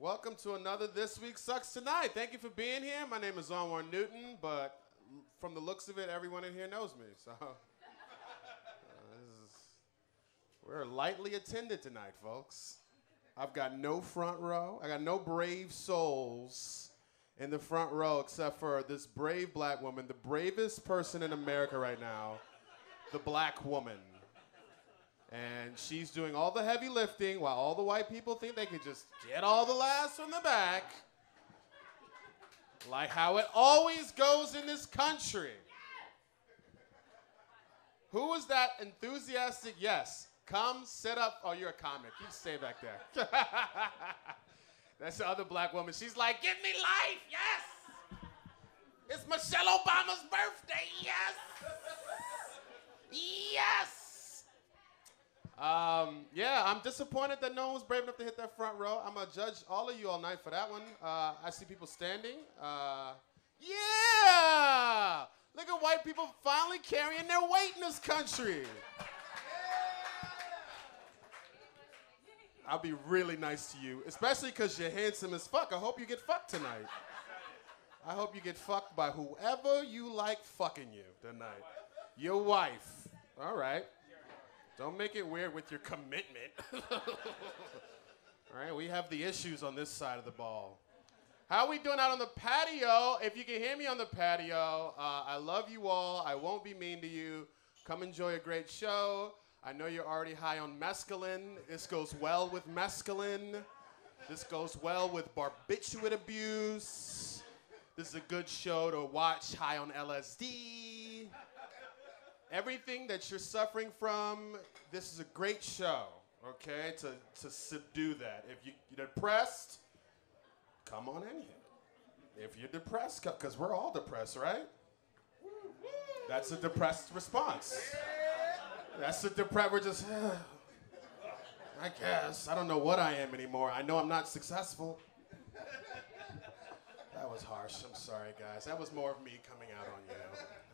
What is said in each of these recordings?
Welcome to another This Week Sucks Tonight. Thank you for being here. My name is Anwar Newton, but from the looks of it, everyone in here knows me. So we're lightly attended tonight, folks. I've got no front row. I got no brave souls in the front row except for this brave black woman, the bravest person in America right now, the black woman. And she's doing all the heavy lifting while all the white people think they can just get all the laughs from the back. Like how it always goes in this country. Who was that enthusiastic? Yes. Come, sit up. Oh, you're a comic. You stay back there. That's the other black woman. She's like, give me life. Yes. It's Michelle Obama's birthday. Yes. Yes. Yeah, I'm disappointed that no one was brave enough to hit that front row. I'm going to judge all of you all night for that one. I see people standing. Yeah! Look at white people finally carrying their weight in this country. I'll be really nice to you, especially because you're handsome as fuck. I hope you get fucked tonight. I hope you get fucked by whoever you like fucking you tonight. Your wife. All right. Don't make it weird with your commitment. All right, we have the issues on this side of the ball. How are we doing out on the patio? If you can hear me on the patio, I love you all. I won't be mean to you. Come enjoy a great show. I know you're already high on mescaline. This goes well with mescaline. This goes well with barbiturate abuse. This is a good show to watch high on LSD. Everything that you're suffering from, this is a great show, okay, to subdue that. If you're depressed, come on in here. If you're depressed, because we're all depressed, right? That's a depressed response. That's a depressed, we're just, I guess. I don't know what I am anymore. I know I'm not successful. That was harsh. I'm sorry, guys. That was more of me coming out on you.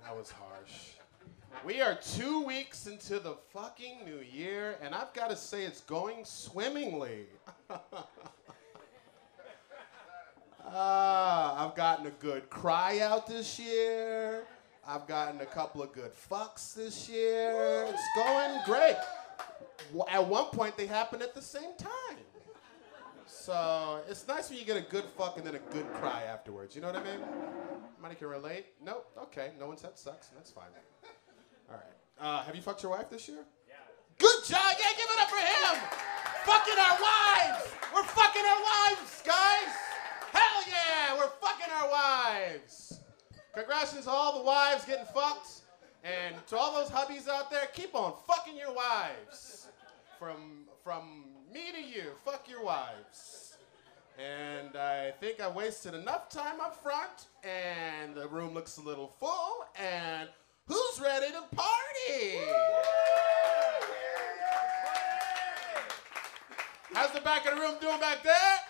That was harsh. We are 2 weeks into the fucking new year, and I've got to say it's going swimmingly. I've gotten a good cry out this year. I've gotten a couple of good fucks this year. It's going great. At one point, they happened at the same time. So it's nice when you get a good fuck and then a good cry afterwards. You know what I mean? Somebody can relate? Nope. Okay. No one said sucks. That's fine. All right. Have you fucked your wife this year? Yeah. Good job. Yeah, give it up for him. Fucking our wives. We're fucking our wives, guys. Hell yeah, we're fucking our wives. Congratulations to all the wives getting fucked. And to all those hubbies out there, keep on fucking your wives. From me to you, fuck your wives. And I think I wasted enough time up front, and the room looks a little full, and who's ready to party? How's the back of the room doing back there?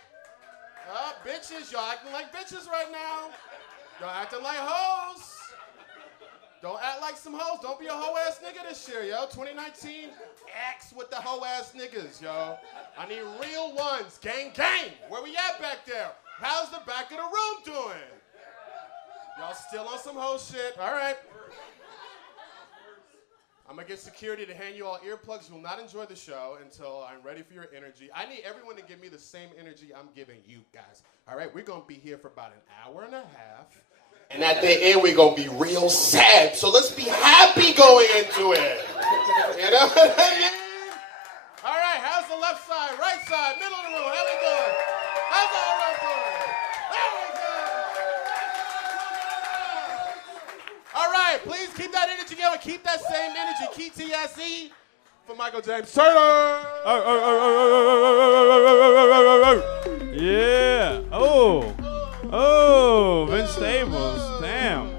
Bitches, y'all acting like bitches right now. Y'all acting like hoes. Don't act like some hoes. Don't be a hoe-ass nigga this year, yo. 2019, X with the hoe-ass niggas, yo. I need real ones. Gang, gang. Where we at back there? How's the back of the room doing? Y'all still on some hoe shit. All right. I'm going to get security to hand you all earplugs. You will not enjoy the show until I'm ready for your energy. I need everyone to give me the same energy I'm giving you guys. All right, we're going to be here for about an hour and a half. And at the end, we're going to be real sad. So let's be happy going into it. You know what I mean? All right, how's the left side, right side, middle of the room? How we doing? How's all right doing? There we go. All right, please keep that energy going. Keep that same energy. Keep TSE for Michael James Turner. Yeah. Oh, Vince Staples. Damn.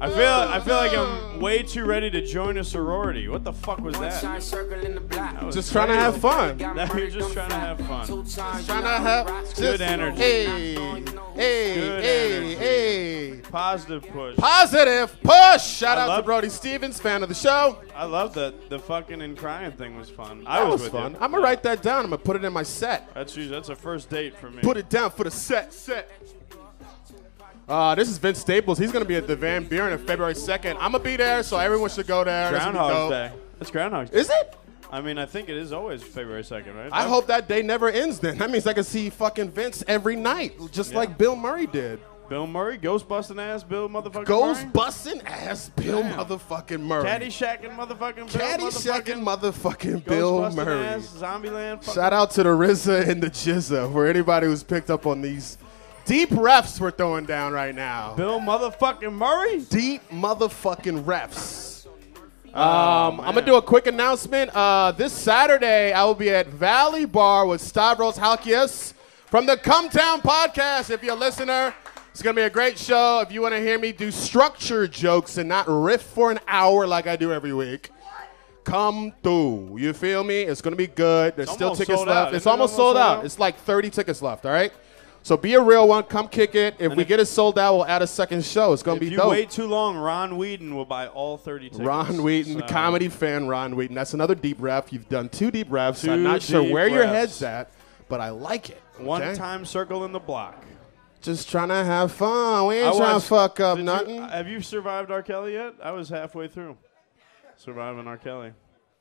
I feel like I'm way too ready to join a sorority. What the fuck was that? Just trying to have fun. You're just trying to have fun. Trying to have good energy. Hey. Positive push. Positive push. Shout out to Brody Stevens, fan of the show. I love that the fucking and crying thing was fun. That was fun. I'm going to write that down. I'm going to put it in my set. That's a first date for me. Put it down for the set. This is Vince Staples. He's going to be at the Van Buren on February 2nd. I'm going to be there, so everyone should go there. Groundhog's Day. That's Groundhog's Day. Is it? I mean, I think it is always February 2nd, right? I hope that day never ends then. That means I can see fucking Vince every night, just like Bill Murray did. Bill Murray, ghost busting ass Bill motherfucking Murray. Ghost busting ass Bill motherfucking Murray. Caddyshack motherfucking Bill Caddyshack motherfucking Bill Murray. Ass Zombieland. Shout out to the RZA and the Jizza for anybody who's picked up on these deep refs we're throwing down right now. Bill motherfucking Murray? Deep motherfucking refs. I'm going to do a quick announcement. This Saturday, I will be at Valley Bar with Stavros Halkias from the Come Town podcast. If you're a listener, it's going to be a great show. If you want to hear me do structured jokes and not riff for an hour like I do every week, come through. You feel me? It's going to be good. There's still tickets left. It's almost sold out. It's like 30 tickets left, all right? So be a real one. Come kick it. If we get it sold out, we'll add a second show. It's going to be dope. If you wait too long, Ron Whedon will buy all 30 tickets. Ron Whedon, comedy fan Ron Whedon. That's another deep ref. You've done 2 deep refs. I'm not sure where your head's at, but I like it. Okay? One-time circle in the block. Just trying to have fun. We ain't trying to fuck up nothing. Have you survived R. Kelly yet? I was halfway through surviving R. Kelly.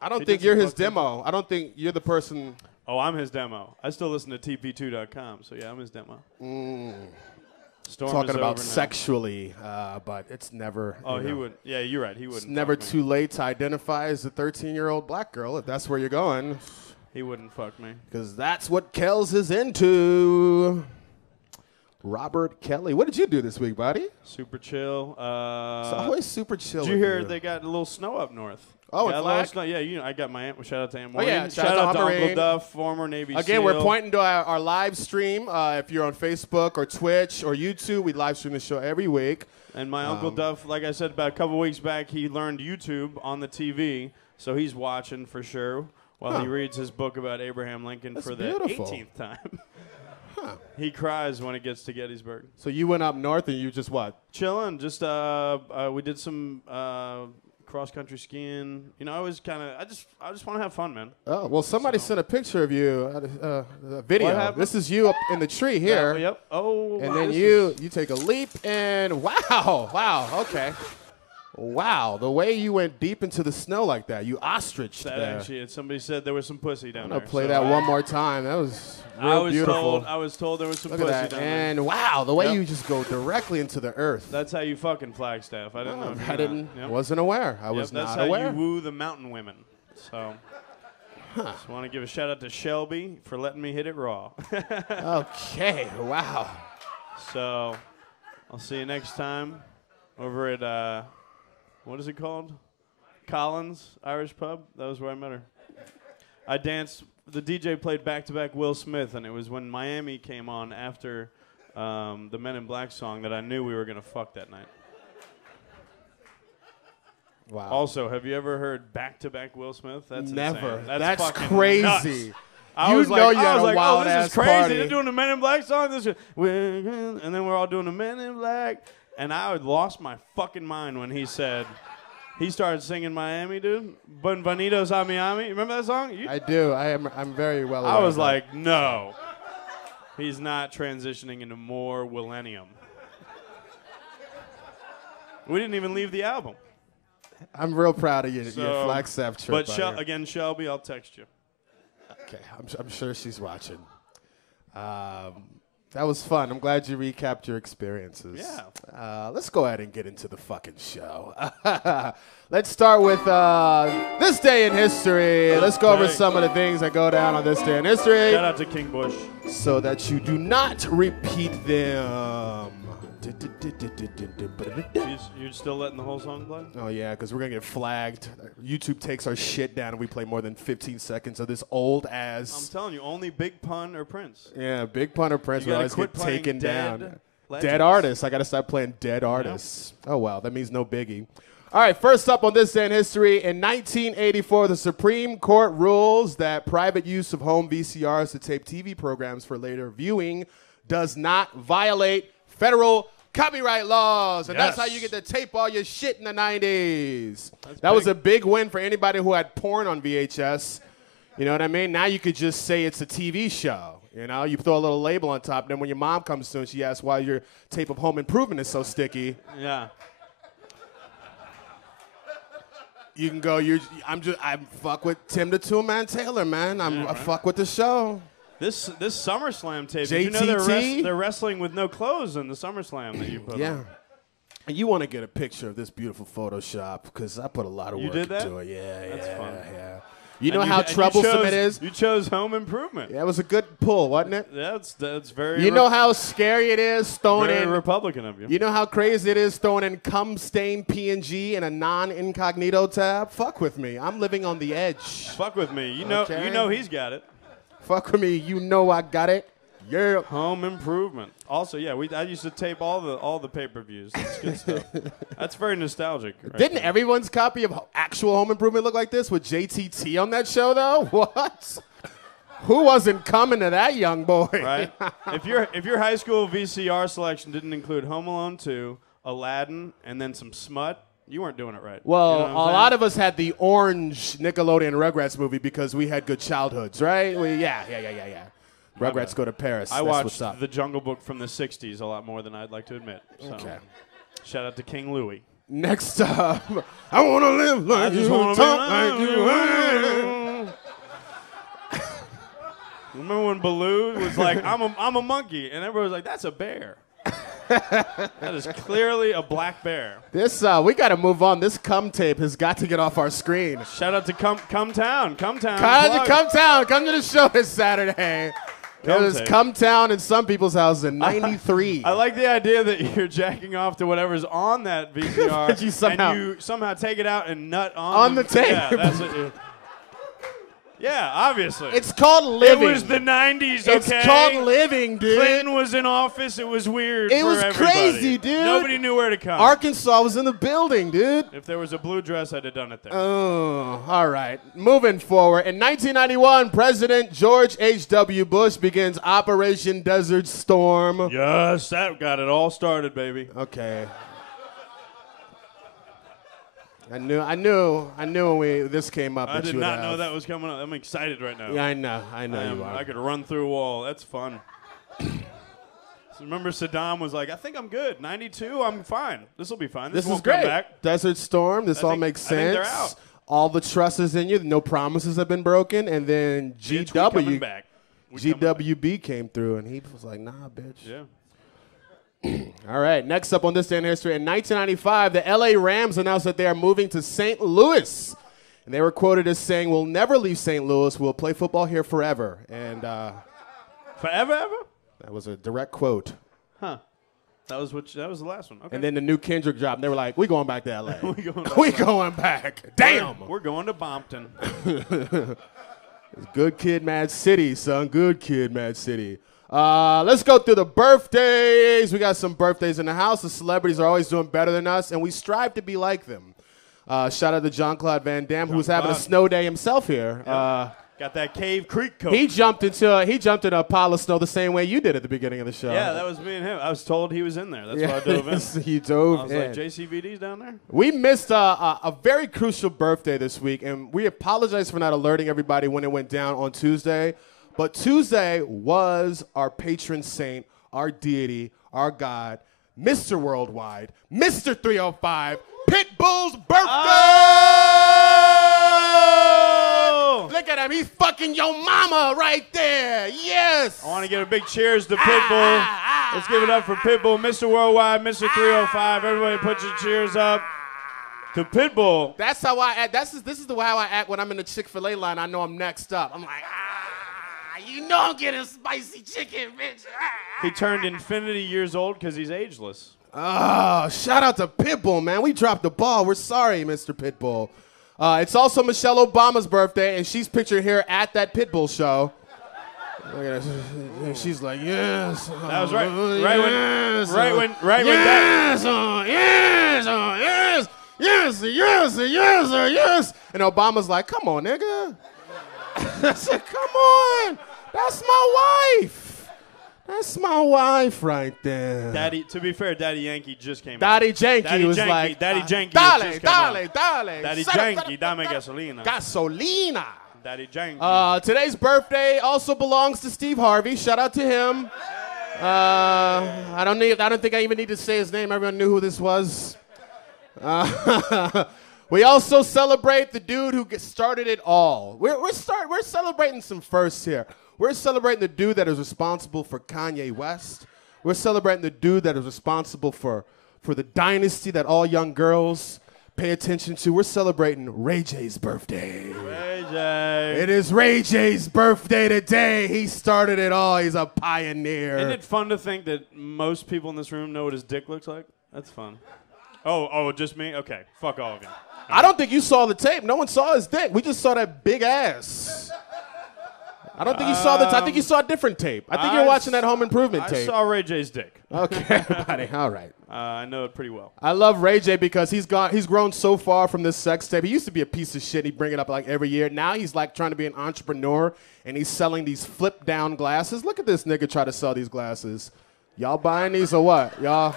I don't think you're his demo. I don't think you're the person. Oh, I'm his demo. I still listen to TP2.com, so yeah, I'm his demo. Talking about sexually, but it's never. Oh, he would. Yeah, you're right. He wouldn't. It's never too late to identify as a 13-year-old black girl if that's where you're going. He wouldn't fuck me. Because that's what Kells is into. Robert Kelly. What did you do this week, buddy? Super chill. It's always super chill. Did you hear they got a little snow up north? Oh, it's like snow. Yeah, I got my aunt. Shout out to Aunt Maureen. Oh, yeah. Shout out to Uncle Duff, former Navy SEAL. Again, we're pointing to our live stream. If you're on Facebook or Twitch or YouTube, we live stream the show every week. And my Uncle Duff, like I said about a couple weeks back, he learned YouTube on the TV, so he's watching for sure while he reads his book about Abraham Lincoln for the 18th time. He cries when it gets to Gettysburg. So you went up north and you just what? Chilling. Just we did some cross country skiing. You know, I just want to have fun, man. Oh well, somebody sent a picture of you, a video. This is you up in the tree here. Yep. Oh. And then you take a leap and wow, okay. Wow, the way you went deep into the snow like that, you ostriched there. Actually, somebody said there was some pussy down there. I'm going to play that one more time. That was real beautiful. I was told there was some Look pussy at that. down there. And wow, the way you just go directly into the earth. That's how you fucking Flagstaff. I didn't know. I wasn't aware. I was not aware. That's how you woo the mountain women. So, just want to give a shout out to Shelby for letting me hit it raw. Okay, wow. So, I'll see you next time over at... what is it called? Collins Irish Pub. That was where I met her. I danced. The DJ played back-to-back Will Smith, and it was when Miami came on after the Men in Black song that I knew we were going to fuck that night. Wow. Also, have you ever heard back-to-back Will Smith? That's never. Insane. That's crazy. Nuts. I was like, oh, this is crazy. Party. They're doing the Men in Black song. And then we're all doing the Men in Black. And I lost my fucking mind when he started singing Miami, dude. Benvenidos a Miami. Remember that song? I do. I'm very well aware. I was like, no. He's not transitioning into more Millennium. We didn't even leave the album. I'm real proud of you, your Flagstaff trip. But again, Shelby, I'll text you. Okay, I'm sure she's watching. That was fun. I'm glad you recapped your experiences. Yeah. Let's go ahead and get into the fucking show. Let's start with this day in history. Let's go over some of the things that go down on this day in history. Shout out to King Bush. So that you do not repeat them. You're still letting the whole song play? Oh, yeah, because we're going to get flagged. YouTube takes our shit down and we play more than 15 seconds of this old ass. I'm telling you, only Big Pun or Prince. Yeah, Big Pun or Prince. We always get taken down. Legends. Dead artists. I got to stop playing dead artists. Yep. Oh, wow. That means no Biggie. All right, first up on This Day in History, in 1984, the Supreme Court rules that private use of home VCRs to tape TV programs for later viewing does not violate federal copyright laws. And that's how you get to tape all your shit in the 90s. That was a big win for anybody who had porn on VHS. You know what I mean? Now you could just say it's a TV show. You know, you throw a little label on top, then when your mom comes to and she asks why your tape of Home Improvement is so sticky. Yeah. You can go, I fuck with Tim the Toolman Taylor, man. I fuck with the show. This SummerSlam tape, JTT? did you know they're wrestling with no clothes in the SummerSlam that you put on? And you want to get a picture of this beautiful Photoshop, because I put a lot of work into it. That's fun. Yeah. You know how troublesome it is? You chose Home Improvement. Yeah, it was a good pull, wasn't it? That's very. You know how scary it is throwing very in Republican of you. You know how crazy it is throwing in cum stain PNG in a non-incognito tab? Fuck with me. I'm living on the edge. Fuck with me. You know he's got it. Fuck with me. You know I got it. Yeah. Home Improvement. Also, I used to tape all the pay-per-views. That's good stuff. That's very nostalgic. Right Didn't there. everyone's copy of actual Home Improvement look like this with JTT on that show though? What? Who wasn't coming to that young boy? Right. if your high school VCR selection didn't include Home Alone 2, Aladdin, and then some smut, you weren't doing it right. Well, you know a lot of us had the orange Nickelodeon Rugrats movie because we had good childhoods, right? Yeah. Rugrats Go to Paris. I That's watched what's up. The Jungle Book from the 60s a lot more than I'd like to admit. So. Okay. Shout out to King Louie. Next up, I want to live like you, talk like you. Remember when Baloo was like, I'm a monkey, and everybody was like, that's a bear. That is clearly a black bear. This we got to move on. This cum tape has got to get off our screen. Shout out to Come Town. Come to Town. Come to the show this Saturday. It was Come Town in some people's houses in '93. I like the idea that you're jacking off to whatever's on that VCR, But you somehow take it out and nut on the tape. Yeah, that's it. Yeah, obviously. It's called living. It was the 90s, okay? It's called living, dude. Clinton was in office. It was weird It for was everybody. crazy, dude. Nobody knew where to come. Arkansas was in the building, dude. If there was a blue dress, I'd have done it there. Oh, all right. Moving forward. In 1991, President George H.W. Bush begins Operation Desert Storm. Yes, that got it all started, baby. Okay. I knew when this came up. I did not know that was coming up. I'm excited right now. Yeah, I know you are. I could run through a wall. That's fun. So remember Saddam was like, I think I'm good. 92, I'm fine. This will be fine. This won't is great. Come back. Desert Storm. This all makes sense. I think they're out. All the trust is in you. No promises have been broken. And then GWB came through, and he was like, nah, bitch. Yeah. All right, next up on This Day in History, in 1995, the LA Rams announced that they are moving to St. Louis. And they were quoted as saying, we'll never leave St. Louis. We'll play football here forever. And forever, ever? That was a direct quote. Huh. That was the last one. Okay. And then the new Kendrick dropped, and they were like, we going back to LA. we going back. Damn. We're going to Bompton. It's Good Kid, Mad City, son. Good Kid, Mad City. Let's go through the birthdays. We got some birthdays in the house. The celebrities are always doing better than us, and we strive to be like them. Shout out to Jean-Claude Van Damme, who was having a snow day himself here. Yep. Got that Cave Creek coat. He jumped in a pile of snow the same way you did at the beginning of the show. Yeah, that was me and him. I was told he was in there. That's why I dove in. He dove in. I was like, JCVD's down there? We missed a very crucial birthday this week, and we apologize for not alerting everybody when it went down on Tuesday. But Tuesday was our patron saint, our deity, our God, Mr. Worldwide, Mr. 305, Pitbull's birthday! Oh! Look at him. He's fucking your mama right there. Yes. I want to give a big cheers to Pitbull. Let's give it up for Pitbull, Mr. Worldwide, Mr. 305. Everybody put your cheers up to Pitbull. That's how I act. This is the way how I act when I'm in the Chick-fil-A line. I know I'm next up. I'm like, you know I'm getting spicy chicken, bitch. He turned infinity years old because he's ageless. Oh, shout out to Pitbull, man. We dropped the ball. We're sorry, Mr. Pitbull. It's also Michelle Obama's birthday, and she's pictured here at that Pitbull show. She's like, yes. That was right. Yes, Right when that. Yes. yes, yes, yes, yes. And Obama's like, come on, nigga. I said, come on. That's my wife. That's my wife right there. Daddy, to be fair, Daddy Yankee just came out. Daddy Yankee was like, Daddy Yankee dale, just came out. dale. Daddy Yankee, dame gasolina. Gasolina. Daddy Yankee. Today's birthday also belongs to Steve Harvey. Shout out to him. I don't think I even need to say his name. Everyone knew who this was. We also celebrate the dude who started it all. We're celebrating some firsts here. We're celebrating the dude that is responsible for Kanye West. We're celebrating the dude that is responsible for the dynasty that all young girls pay attention to. We're celebrating Ray J's birthday. Ray J. It is Ray J's birthday today. He started it all. He's a pioneer. Isn't it fun to think that most people in this room know what his dick looks like? That's fun. Oh, just me? Okay, fuck all of you. I don't think you saw the tape. No one saw his dick. We just saw that big ass. I don't think you saw I think you saw a different tape. I think you're watching that Home Improvement tape. I saw Ray J's dick. Okay, buddy. All right. I know it pretty well. I love Ray J because he's grown so far from this sex tape. He used to be a piece of shit. He'd bring it up like every year. Now he's like trying to be an entrepreneur, and he's selling these flip-down glasses. Look at this nigga try to sell these glasses. Y'all buying these or what? Y'all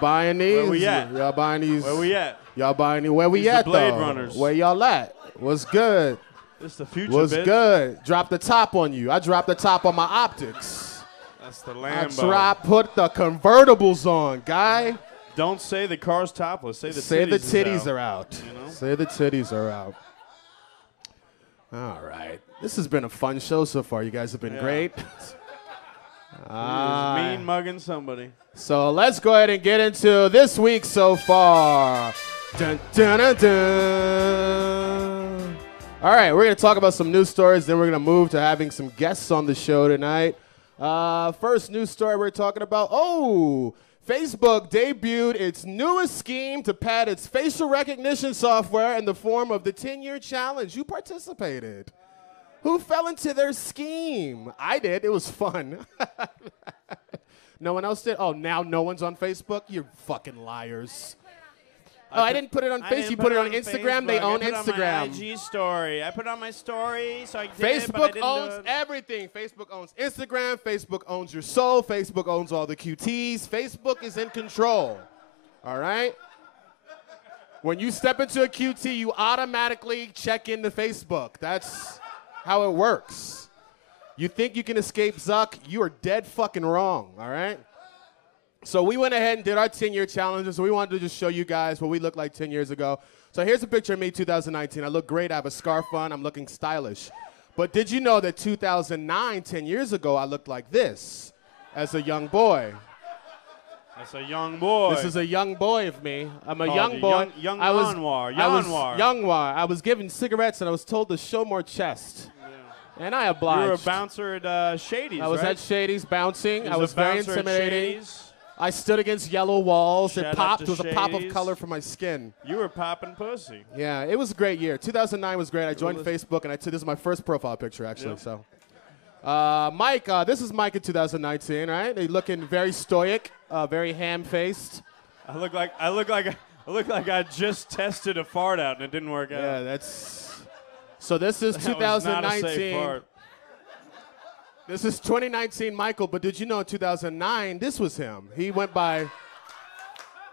buying these? Where we at? Y'all buying these? Where we at? Y'all buying these? Where we These at, the Blade though? Runners. Where y'all at? What's good? This the future, What's bitch. good? Drop the top on you. I dropped the top on my optics. That's the Lambo. Put the convertibles on, guy. Don't say the car's topless. Say the titties are out. You know? Say the titties are out. All right. This has been a fun show so far. You guys have been great. Mean mugging somebody. So let's go ahead and get into this week so far. Dun, dun, dun, dun. All right, we're going to talk about some news stories, then we're going to move to having some guests on the show tonight. First news story we're talking about, Facebook debuted its newest scheme to pad its facial recognition software in the form of the 10-year challenge. You participated. Who fell into their scheme? I did. It was fun. No one else did? Oh, now no one's on Facebook? You fucking liars. I didn't put it on Facebook. You put it on Instagram. They own Instagram. I put it on my IG story. I put it on my story, so I did Facebook owns everything. Facebook owns Instagram. Facebook owns your soul. Facebook owns all the QTs. Facebook is in control. All right? When you step into a QT, you automatically check into Facebook. That's how it works. You think you can escape Zuck? You are dead fucking wrong. All right? So we went ahead and did our 10-year challenges. So we wanted to just show you guys what we looked like 10 years ago. So here's a picture of me 2019. I look great. I have a scarf on. I'm looking stylish. But did you know that 2009, 10 years ago, I looked like this as a young boy? That's a young boy. This is a young boy of me. I'm a young boy. Young Yanwar. I was given cigarettes and I was told to show more chest. Yeah. And I obliged. You were a bouncer at Shady's, I was right? at Shady's bouncing. I was very intimidating. Shady's. I stood against yellow walls. Shout It popped. out It was to a pop of Shady's. color for my skin. You were popping pussy. Yeah, it was a great year. 2009 was great. I joined Facebook, and this is my first profile picture, actually. Yep. So, Mike, this is Mike in 2019, right? He's looking very stoic, very ham-faced. I look like I just tested a fart out and it didn't work out. Yeah, that's. So this is That was not a safe 2019. fart. This is 2019 Michael, but did you know in 2009, this was him. He went by,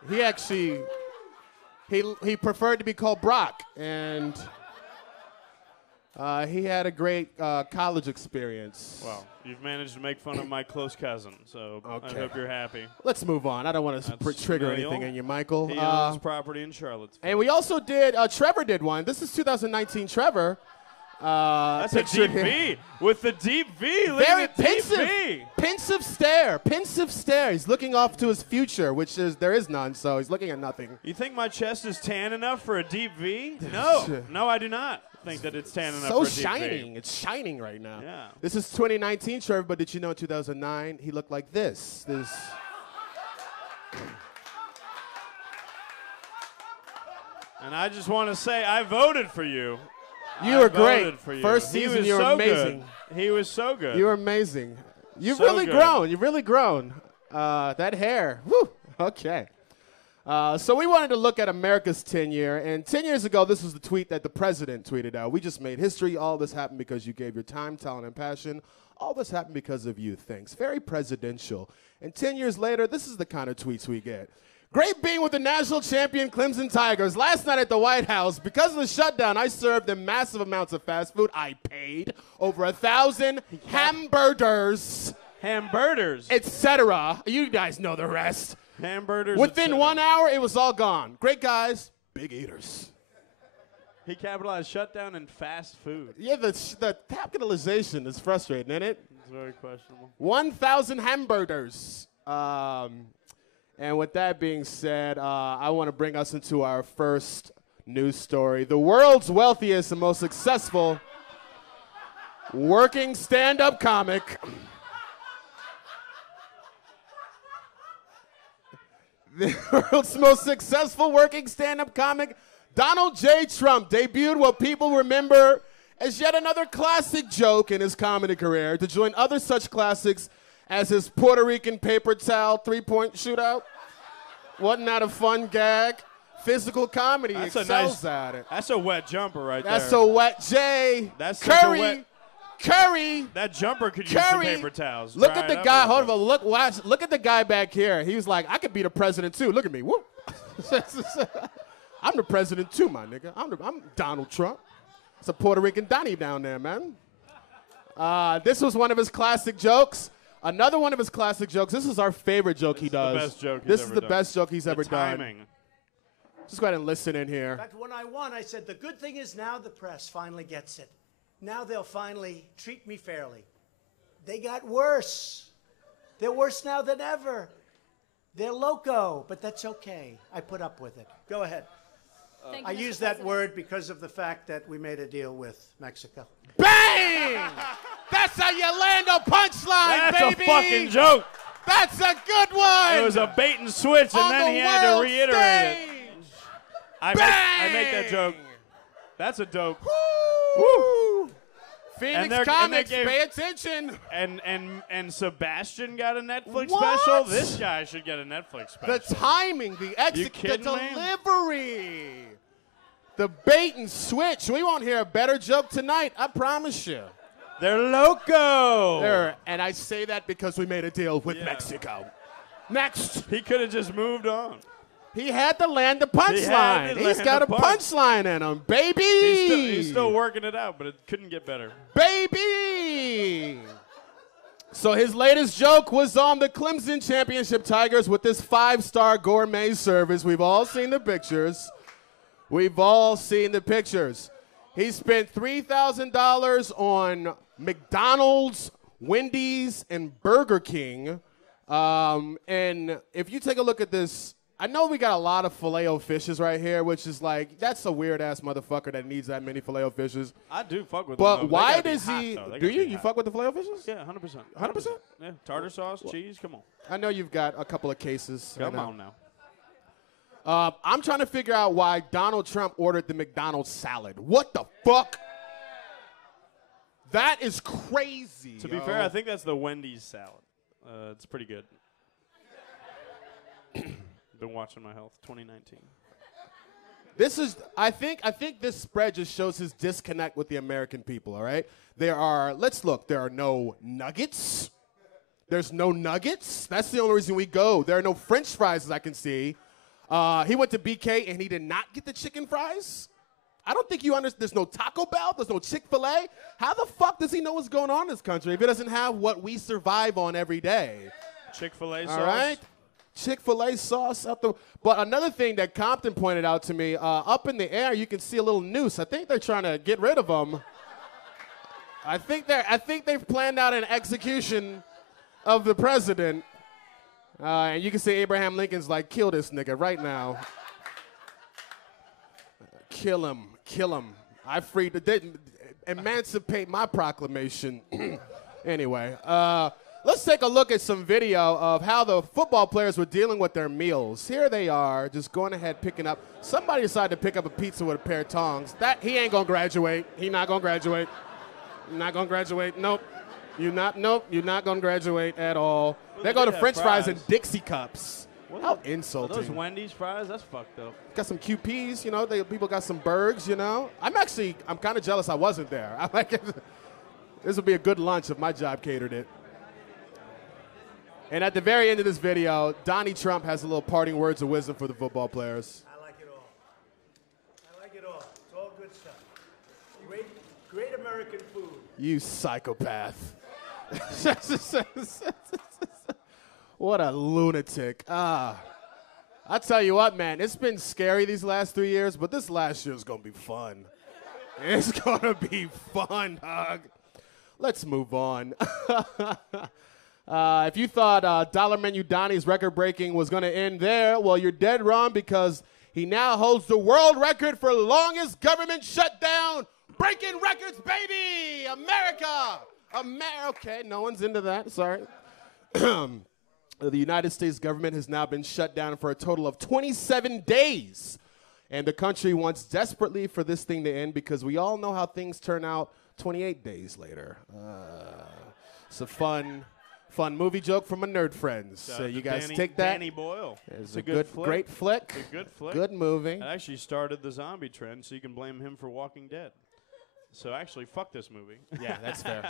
he actually, he preferred to be called Brock, and he had a great college experience. Well, you've managed to make fun of my close cousin, so Okay. I hope you're happy. Let's move on. I don't want to That's trigger familial. anything in you, Michael. He owns property in Charlottesville. And we also did, Trevor did one. This is 2019 Trevor. That's a pictured deep here. V. With the deep V. Look Very at the deep pensive, V. pensive stare. He's looking off to his future, which there is none, so he's looking at nothing. You think my chest is tan enough for a deep V? No. No, I do not think that it's tan enough for a deep shining. V. It's shining right now. Yeah. This is 2019 Trevor, but did you know in 2009 he looked like this? And I just want to say I voted for you. You I were voted great. For you. First He season, was you were so amazing. Good. He was so good. You were amazing. You've So really good. grown. You've really grown. That hair. Woo. Okay. So we wanted to look at America's 10 year, and 10 years ago, this was the tweet that the president tweeted out. We just made history. All this happened because you gave your time, talent, and passion. All this happened because of you. Thanks. Very presidential. And 10 years later, this is the kind of tweets we get. Great being with the national champion Clemson Tigers. Last night at the White House, because of the shutdown, I served them massive amounts of fast food. I paid over 1,000 hamburgers. Hamburgers. Etc. You guys know the rest. Hamburgers. Within 1 hour, it was all gone. Great guys, big eaters. He capitalized shutdown and fast food. Yeah, the capitalization is frustrating, isn't it? It's very questionable. 1,000 hamburgers. And with that being said, I want to bring us into our first news story. The world's wealthiest and most successful working stand-up comic. The world's most successful working stand-up comic, Donald J. Trump, debuted what people remember as yet another classic joke in his comedy career, to join other such classics as his Puerto Rican paper towel three-point shootout. Wasn't that a fun gag? Physical comedy excels at it. That's a wet jumper right there. That's a wet J. That's Curry. Curry. That jumper could use some paper towels. Look at the guy. Hold on. Look at the guy back here. He was like, I could be the president too. Look at me. Whoop. I'm the president too, my nigga. I'm Donald Trump. It's a Puerto Rican Donnie down there, man. This was one of his classic jokes. Another one of his classic jokes. This is our favorite joke he does. This is the best joke This is the best joke he's ever done. Timing. Just go ahead and listen in here. In fact, when I won, I said, the good thing is now the press finally gets it. Now they'll finally treat me fairly. They got worse. They're worse now than ever. They're loco, but that's okay. I put up with it. Go ahead. I use that word because of the fact that we made a deal with Mexico. Bang! That's how you land a punchline, baby! That's a fucking joke. That's a good one! It was a bait and switch, and then he had to reiterate it. I make that joke. That's a dope. Woo! Phoenix and Comics, pay attention. And Sebastian got a Netflix What? special. This guy should get a Netflix special. The timing, the You kidding me? delivery, the bait and switch. We won't hear a better joke tonight, I promise you. They're loco. And I say that because we made a deal with Mexico. Next. He could have just moved on. He had to land the punchline. He's got a punchline in him, baby. He's still working it out, but it couldn't get better. Baby. So his latest joke was on the Clemson Championship Tigers with this 5-star gourmet service. We've all seen the pictures. We've all seen the pictures. He spent $3,000 on McDonald's, Wendy's, and Burger King. And if you take a look at this, I know we got a lot of Filet-O-Fishes right here, which is like, that's a weird-ass motherfucker that needs that many Filet-O-Fishes. I do fuck with them. But why does he, do you? You fuck with the Filet-O-Fishes? Yeah, 100%. 100%? Yeah, tartar sauce, cheese, come on. I know you've got a couple of cases. Come on now. I'm trying to figure out why Donald Trump ordered the McDonald's salad. What the fuck? That is crazy. To be fair, I think that's the Wendy's salad. It's pretty good. Been watching my health. 2019. This is, I think this spread just shows his disconnect with the American people. All right, there are no nuggets. There's no nuggets. That's the only reason we go. There are no French fries, as I can see. He went to BK and he did not get the chicken fries. I don't think you understand. There's no Taco Bell. There's no Chick-fil-A. How the fuck does he know what's going on in this country if he doesn't have what we survive on every day? Chick-fil-A sauce. All right. Chick-fil-A sauce. But another thing that Compton pointed out to me, up in the air, you can see a little noose. I think they're trying to get rid of him. I think they've planned out an execution of the president. And you can see Abraham Lincoln's like, kill this nigga right now. Kill him. Kill him. I freed the emancipate my proclamation. Anyway, let's take a look at some video of how the football players were dealing with their meals. Here they are, just going ahead, picking up. Somebody decided to pick up a pizza with a pair of tongs. He ain't gonna graduate. He not gonna graduate. Not gonna graduate. Nope. You're not gonna graduate at all. Well, they go to French fries and Dixie cups. How Are insulting. those Wendy's fries? That's fucked up. Got some QPs, you know. People got some burgers, you know. I'm kind of jealous I wasn't there. I like it. This would be a good lunch if my job catered it. And at the very end of this video, Donnie Trump has a little parting words of wisdom for the football players. I like it all. I like it all. It's all good stuff. Great American food. You psychopath. What a lunatic. I tell you what, man, it's been scary these last 3 years, but this last year is going to be fun. It's going to be fun, dog. Let's move on. If you thought Dollar Menu Donnie's record breaking was going to end there, well, you're dead wrong because he now holds the world record for longest government shutdown. Breaking records, baby! America! Okay, no one's into that. Sorry. The United States government has now been shut down for a total of 27 days. And the country wants desperately for this thing to end because we all know how things turn out 28 days later. It's a fun movie joke from my nerd friends. So you guys take that. Danny Boyle. It's a good flick. Great flick. It's a good flick. Good movie. It actually started the zombie trend, so you can blame him for Walking Dead. So actually, fuck this movie. Yeah, that's fair.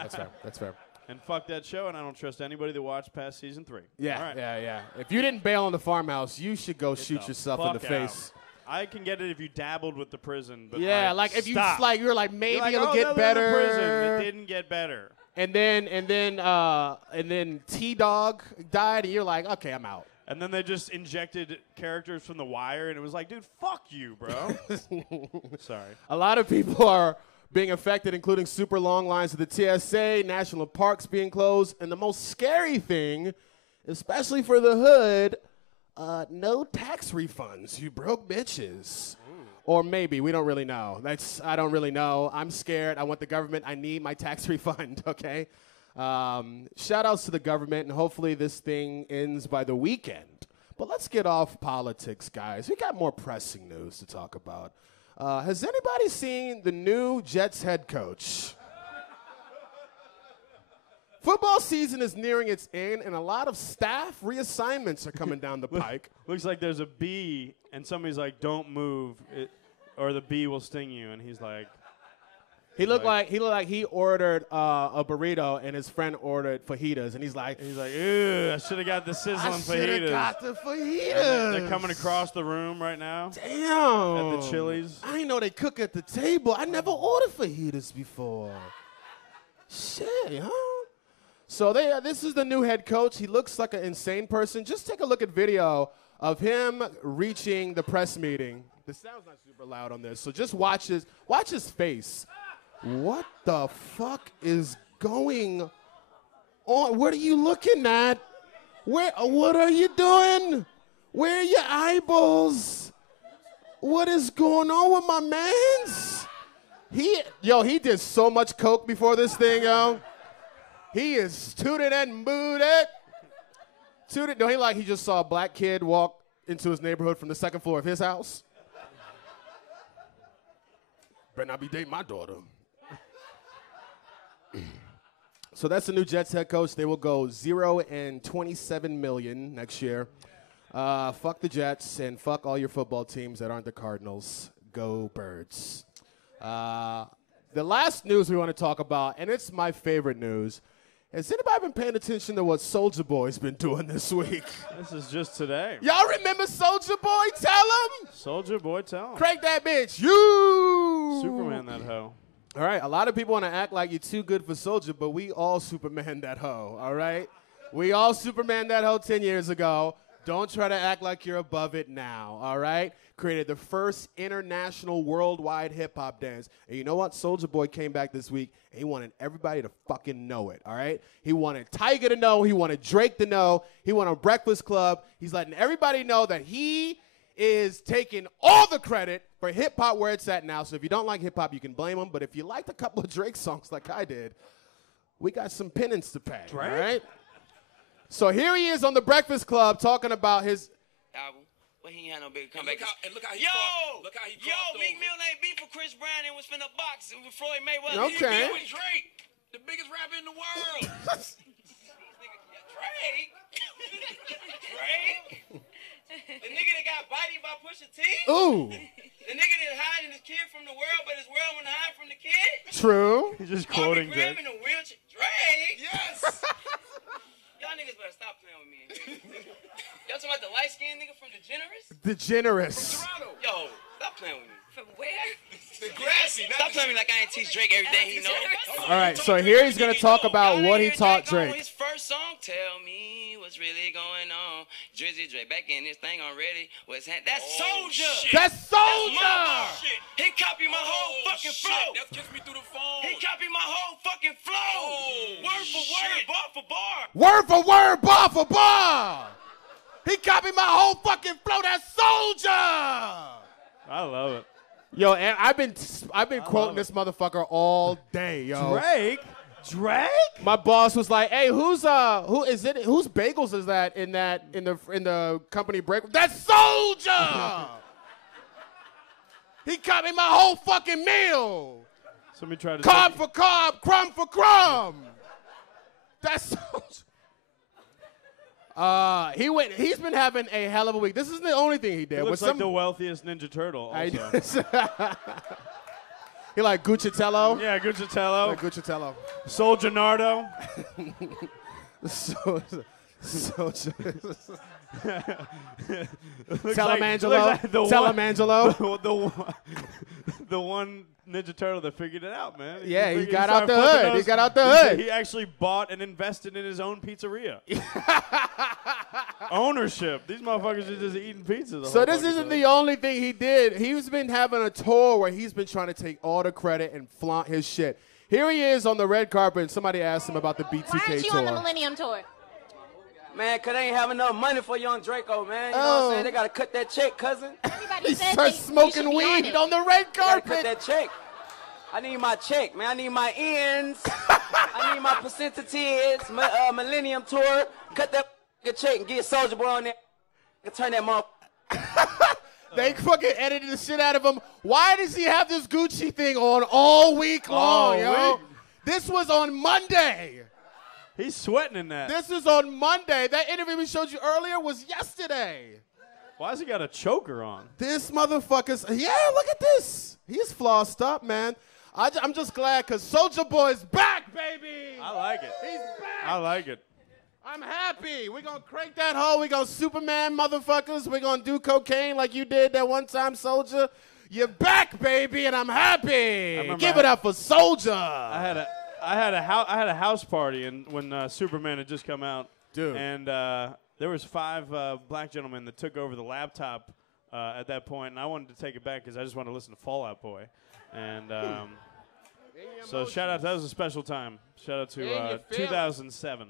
That's fair. And fuck that show, and I don't trust anybody that watched past season 3. Yeah, All right. yeah. If you didn't bail on the farmhouse, you should go shoot yourself in the face. I can get it if you dabbled with the prison, but yeah, like if stop. you were like maybe like, it'll get better. The prison. It didn't get better. And then T-Dog died, and you're like, okay, I'm out. And then they just injected characters from The Wire, and it was like, dude, fuck you, bro. Sorry. A lot of people are being affected, including super long lines at the TSA, national parks being closed, and the most scary thing, especially for the hood, no tax refunds, you broke bitches. Or maybe, we don't really know. I don't really know. I'm scared. I want the government. I need my tax refund, okay? Shout outs to the government, and hopefully this thing ends by the weekend. But let's get off politics, guys. We got more pressing news to talk about. Has anybody seen the new Jets head coach? Football season is nearing its end, and a lot of staff reassignments are coming down the pike. Looks like there's a bee, and somebody's like, don't move, or the bee will sting you. And he's like... He looked like he ordered a burrito, and his friend ordered fajitas, and he's like, ew, I should have got the sizzling fajitas. I should have got the fajitas. They're coming across the room right now. Damn. At the Chili's. I didn't know they cook at the table. I never ordered fajitas before. Shit, huh? So this is the new head coach. He looks like an insane person. Just take a look at video of him reaching the press meeting. The sound's not super loud on this, so just watch his face. What the fuck is going on? What are you looking at? What are you doing? Where are your eyeballs? What is going on with my mans? He did so much coke before this thing, yo. He is tooted and booted. No, he just saw a black kid walk into his neighborhood from the second floor of his house. Better not be dating my daughter. So that's the new Jets head coach. They will go 0-27 million next year. Fuck the Jets and fuck all your football teams that aren't the Cardinals. Go Birds. The last news we want to talk about, and it's my favorite news. Has anybody been paying attention to what Soulja Boy's been doing this week? This is just today. Y'all remember Soulja Boy? Tell him. Soulja Boy, tell him. Crank that bitch. You. Superman that hoe. All right, a lot of people want to act like you're too good for Soulja, but we all Superman that hoe, all right? We all Superman that hoe 10 years ago. Don't try to act like you're above it now, all right? Created the first international worldwide hip-hop dance. And you know what? Soulja Boy came back this week, and he wanted everybody to fucking know it, all right? He wanted Tiger to know. He wanted Drake to know. He wanted Breakfast Club. He's letting everybody know that he is taking all the credit for hip-hop where it's at now. So if you don't like hip-hop, you can blame him. But if you liked a couple of Drake songs like I did, we got some penance to pay, all right? So here he is on the Breakfast Club talking about his album. Well, he ain't had no big comeback. Look how he Meek Mill ain't beef for Chris Brown and was finna box with Floyd Mayweather. Okay. He beef with Drake, the biggest rapper in the world. Drake? Drake? Ooh. The nigga that hiding his kid from the world, but his world wouldn't hide from the kid. True. He's just quoting Drake. In a wheelchair. Drake. Yes. Y'all niggas better stop playing with me. Y'all talking about the light-skinned nigga from DeGeneres? DeGeneres. Toronto. Yo, stop playing with me. From where? The grassy. Stop playing with me like I ain't teach Drake everything he know. All right, so here he's going to talk about what he taught On Drake. his first song, tell me what's really going on. Drizzy Drake back in this thing already. That's Soldier. That's That's my Soldier. bar. He copied my whole fucking flow. That kissed me through the phone. He copied my whole fucking flow. Word for word, bar for bar. Word for word, bar for bar. He copied my whole fucking flow. That's Soldier. I love it. Yo, and I've been quoting this motherfucker all day, yo. Drake? My boss was like, "Hey, whose bagels is that in the company break? That's Soldier." He copied my whole fucking meal. So let me try to. Carb for carb, crumb for crumb. That's Soldier. He's been having a hell of a week. This isn't the only thing he did. He looks like the wealthiest Ninja Turtle. Also. He like Guccitello. Yeah, Guccitello. Like Guccitello. Soldier Nardo. Telemangelo. The one Ninja Turtle that figured it out, man. Yeah, he got out the hood. He got out the hood. He actually bought and invested in his own pizzeria. Ownership. These motherfuckers are just eating pizza. So this isn't the only thing he did. He's been having a tour where he's been trying to take all the credit and flaunt his shit. Here he is on the red carpet, and somebody asked him about the B2K Why aren't you tour. on the Millennium Tour? Man, cause they ain't have enough money for young Draco, man. You know what I'm saying? They gotta cut that check, cousin. Everybody He says starts they smoking should be weed on on the red They gotta cut carpet. that check. I need my check, man. I need my ends. I need my percentages. My Millennium Tour. Cut that check and get Soulja Boy on there. Turn that motherfucker. They fucking edited the shit out of him. Why does he have this Gucci thing on all week long, yo? This was on Monday. He's sweating in that. This is on Monday. That interview we showed you earlier was yesterday. Why has he got a choker on? This motherfucker's, yeah, look at this. He's flossed up, man. I'm just glad because Soulja Boy's back, baby. I like it. He's back. I like it. I'm happy. We're going to crank that hoe. We're going to Superman motherfuckers. We're going to do cocaine like you did that one time, Soulja. You're back, baby, and I'm happy. Give it up for Soulja. I had a house party and when Superman had just come out. Dude. And there was 5 black gentlemen that took over the laptop at that point, and I wanted to take it back because I just wanted to listen to Fall Out Boy. And so shout out. That was a special time. Shout out to 2007.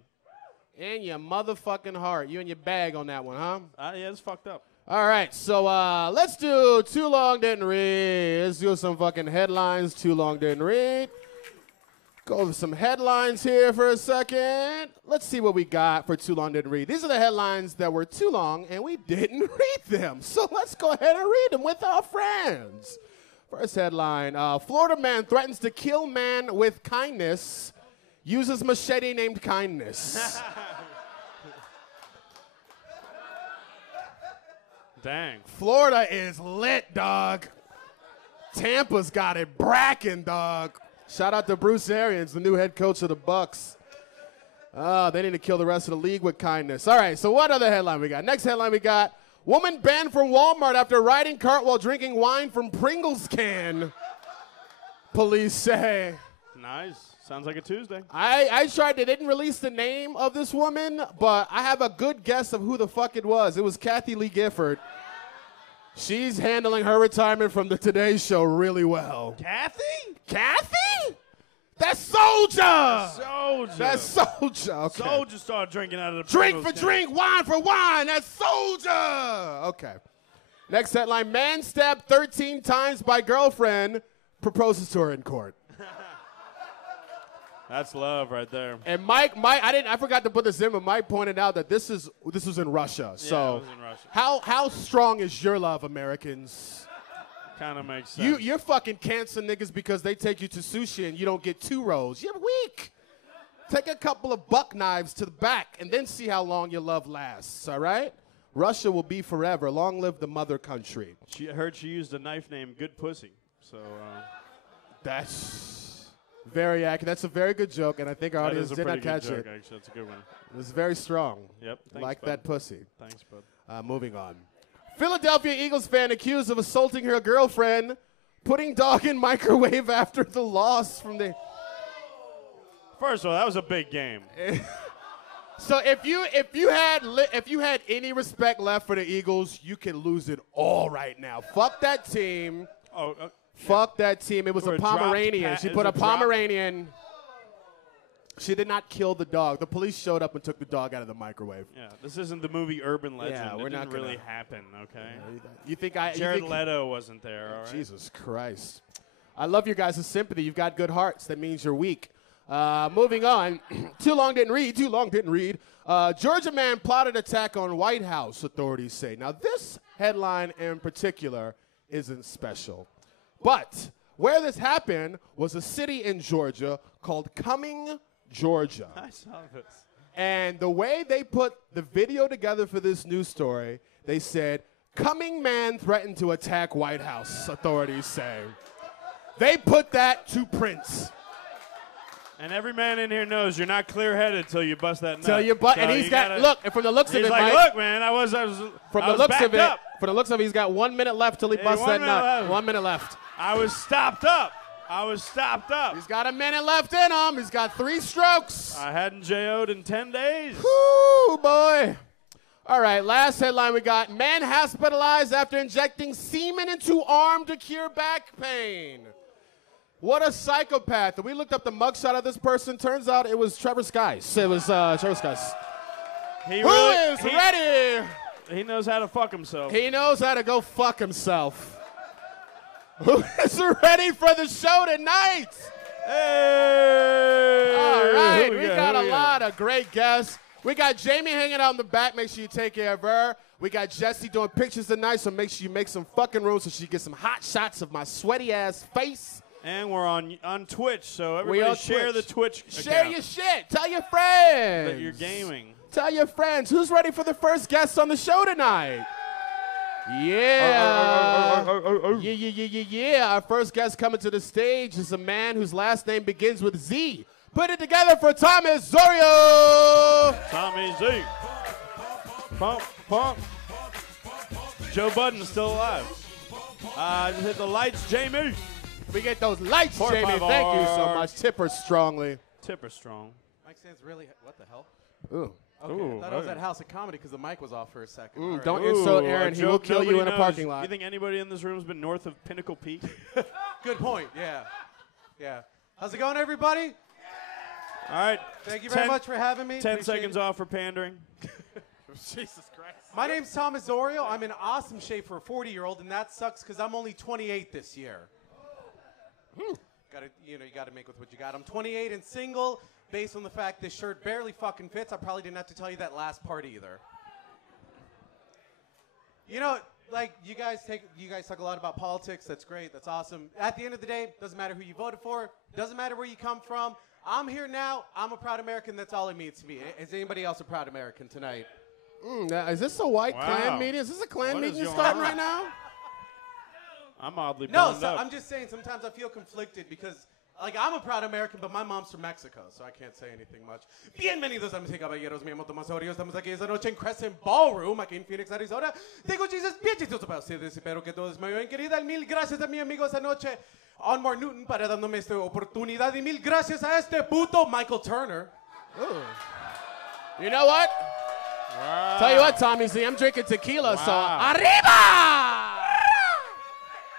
In your motherfucking heart. You and your bag on that one, huh? Yeah, it's fucked up. All right, so let's do Too Long Didn't Read. Let's do some fucking headlines. Too Long Didn't Read. Go over some headlines here for a second. Let's see what we got for Too Long Didn't Read. These are the headlines that were too long and we didn't read them. So let's go ahead and read them with our friends. First headline, Florida man threatens to kill man with kindness, uses machete named Kindness. Dang. Florida is lit, dog. Tampa's got it bracking, dog. Shout out to Bruce Arians, the new head coach of the Bucks. They need to kill the rest of the league with kindness. All right, so what other headline we got? Next headline we got, woman banned from Walmart after riding cart while drinking wine from Pringles can. Police say. Nice. Sounds like a Tuesday. I tried, they didn't release the name of this woman, but I have a good guess of who the fuck it was. It was Kathy Lee Gifford. She's handling her retirement from the Today Show really well. Kathy? Kathy? That's Soulja! Soulja. That's Soulja. Okay. Soulja started drinking out of the Drink Pringles for can. drink, wine for wine. That's Soulja! Okay. Next headline, man stabbed 13 times by girlfriend, proposes to her in court. That's love right there. And Mike, I forgot to put this in, but Mike pointed out that this was in Russia. So Yeah, it was in Russia. how strong is your love, Americans? Kind of makes sense. You're fucking cancer niggas because they take you to sushi and you don't get 2 rolls. You're weak. Take a couple of buck knives to the back and then see how long your love lasts, all right? Russia will be forever. Long live the mother country. I heard she used a knife named Good Pussy. So That's very accurate. That's a very good joke, and I think our that audience is a did not pretty good catch joke, it. actually. That's a good one. It was very strong. Yep. Thanks, Like bud. that pussy. Thanks, bud. Moving on. Philadelphia Eagles fan accused of assaulting her girlfriend, putting dog in microwave after the loss from the. First of all, that was a big game. So if you had any respect left for the Eagles, you can lose it all right now. Fuck that team. Oh, Fuck that team. It was Or a a dropped Pomeranian. pa- She is put a a drop- Pomeranian. She did not kill the dog. The police showed up and took the dog out of the microwave. yeah. This isn't the movie Urban Legend. Yeah, we're it not didn't really gonna- happen, okay? You think I? Jared you think, Leto wasn't there, all right? Jesus Christ. I love your guys' sympathy. You've got good hearts. That means you're weak. Moving on. Too long didn't read. Georgia man plotted attack on White House, authorities say. Now, this headline in particular isn't special. But where this happened was a city in Georgia called Cumming, Georgia. I saw this. And the way they put the video together for this news story, they said, Cumming man threatened to attack White House, authorities say. They put that to print. And every man in here knows you're not clear-headed till you bust that nut. Tell your butt, So and he's you got gotta- look. And from the looks of He's it, like, Mike, look, man, I was from I the was looks of backed it, up. from the looks of it, he's got 1 minute left till he Hey, busts 1 that minute nut. left. 1 minute left. I was stopped up. He's got a minute left in him. He's got 3 strokes. I hadn't JO'd in 10 days. Woo, boy. All right, last headline we got. Man hospitalized after injecting semen into arm to cure back pain. What a psychopath. We looked up the mugshot of this person. Turns out it was Trevor Skies. It was Trevor Skies. He Who is ready? He knows how to fuck himself. He knows how to go fuck himself. Who is ready for the show tonight? Hey! All right, Who we got Who a lot of great guests. We got Jamie hanging out in the back. Make sure you take care of her. We got Jesse doing pictures tonight, so make sure you make some fucking room so she gets some hot shots of my sweaty ass face. And we're on Twitch, so We everybody on share Twitch. the Twitch Share account your shit. Tell your friends that you're gaming. Tell your friends. Who's ready for the first guest on the show tonight? Yeah. Yeah. Our first guest coming to the stage is a man whose last name begins with Z. Put it together for Thomas Zorio. Tommy Z. Pump, pump. Joe Budden's still alive. Just hit the lights, Jamie. We get those lights, Por Jamie. favor. Thank you so much. Tipper strongly. Tipper strong. Mike stands really. What the hell? Ooh. Okay, Ooh, I thought I was hey. at House of Comedy because the mic was off for a second. All right. Don't insult Ooh, Aaron. a He will joke kill you nobody in a knows. parking lot. You think anybody in this room has been north of Pinnacle Peak? Good point. Yeah. Yeah. How's it going, everybody? All right. Thank you very much for having me. 10 Appreciate seconds it. off for pandering. Jesus Christ. My name's Thomas Zorio. I'm in awesome shape for a 40-year-old, and that sucks because I'm only 28 this year. You gotta make with what you got. I'm 28 and single. Based on the fact this shirt barely fucking fits, I probably didn't have to tell you that last part either. You know, like you guys talk a lot about politics. That's great. That's awesome. At the end of the day, doesn't matter who you voted for. Doesn't matter where you come from. I'm here now. I'm a proud American. That's all it means to me. Is anybody else a proud American tonight? Now, is this a white Wow. Klan meeting? Is this a Klan What is meeting going starting on? right now? I'm oddly No, boned so up. I'm just saying sometimes I feel conflicted because, like, I'm a proud American, but my mom's from Mexico, so I can't say anything much. Bienvenidos, damas y caballeros. Me llamo Tomás Orio. Estamos aquí esta noche en Crescent Ballroom, aquí en Phoenix, Arizona. Tengo chistes bien chistosos para ustedes. Espero que todos me oigan, querida. Mil gracias a mi amigo esta noche, Onmar Newton, para dándome esta oportunidad. Y mil gracias a este puto Michael Turner. You know what? Wow. Tell you what, Tommy Z, I'm drinking tequila, so Wow. arriba!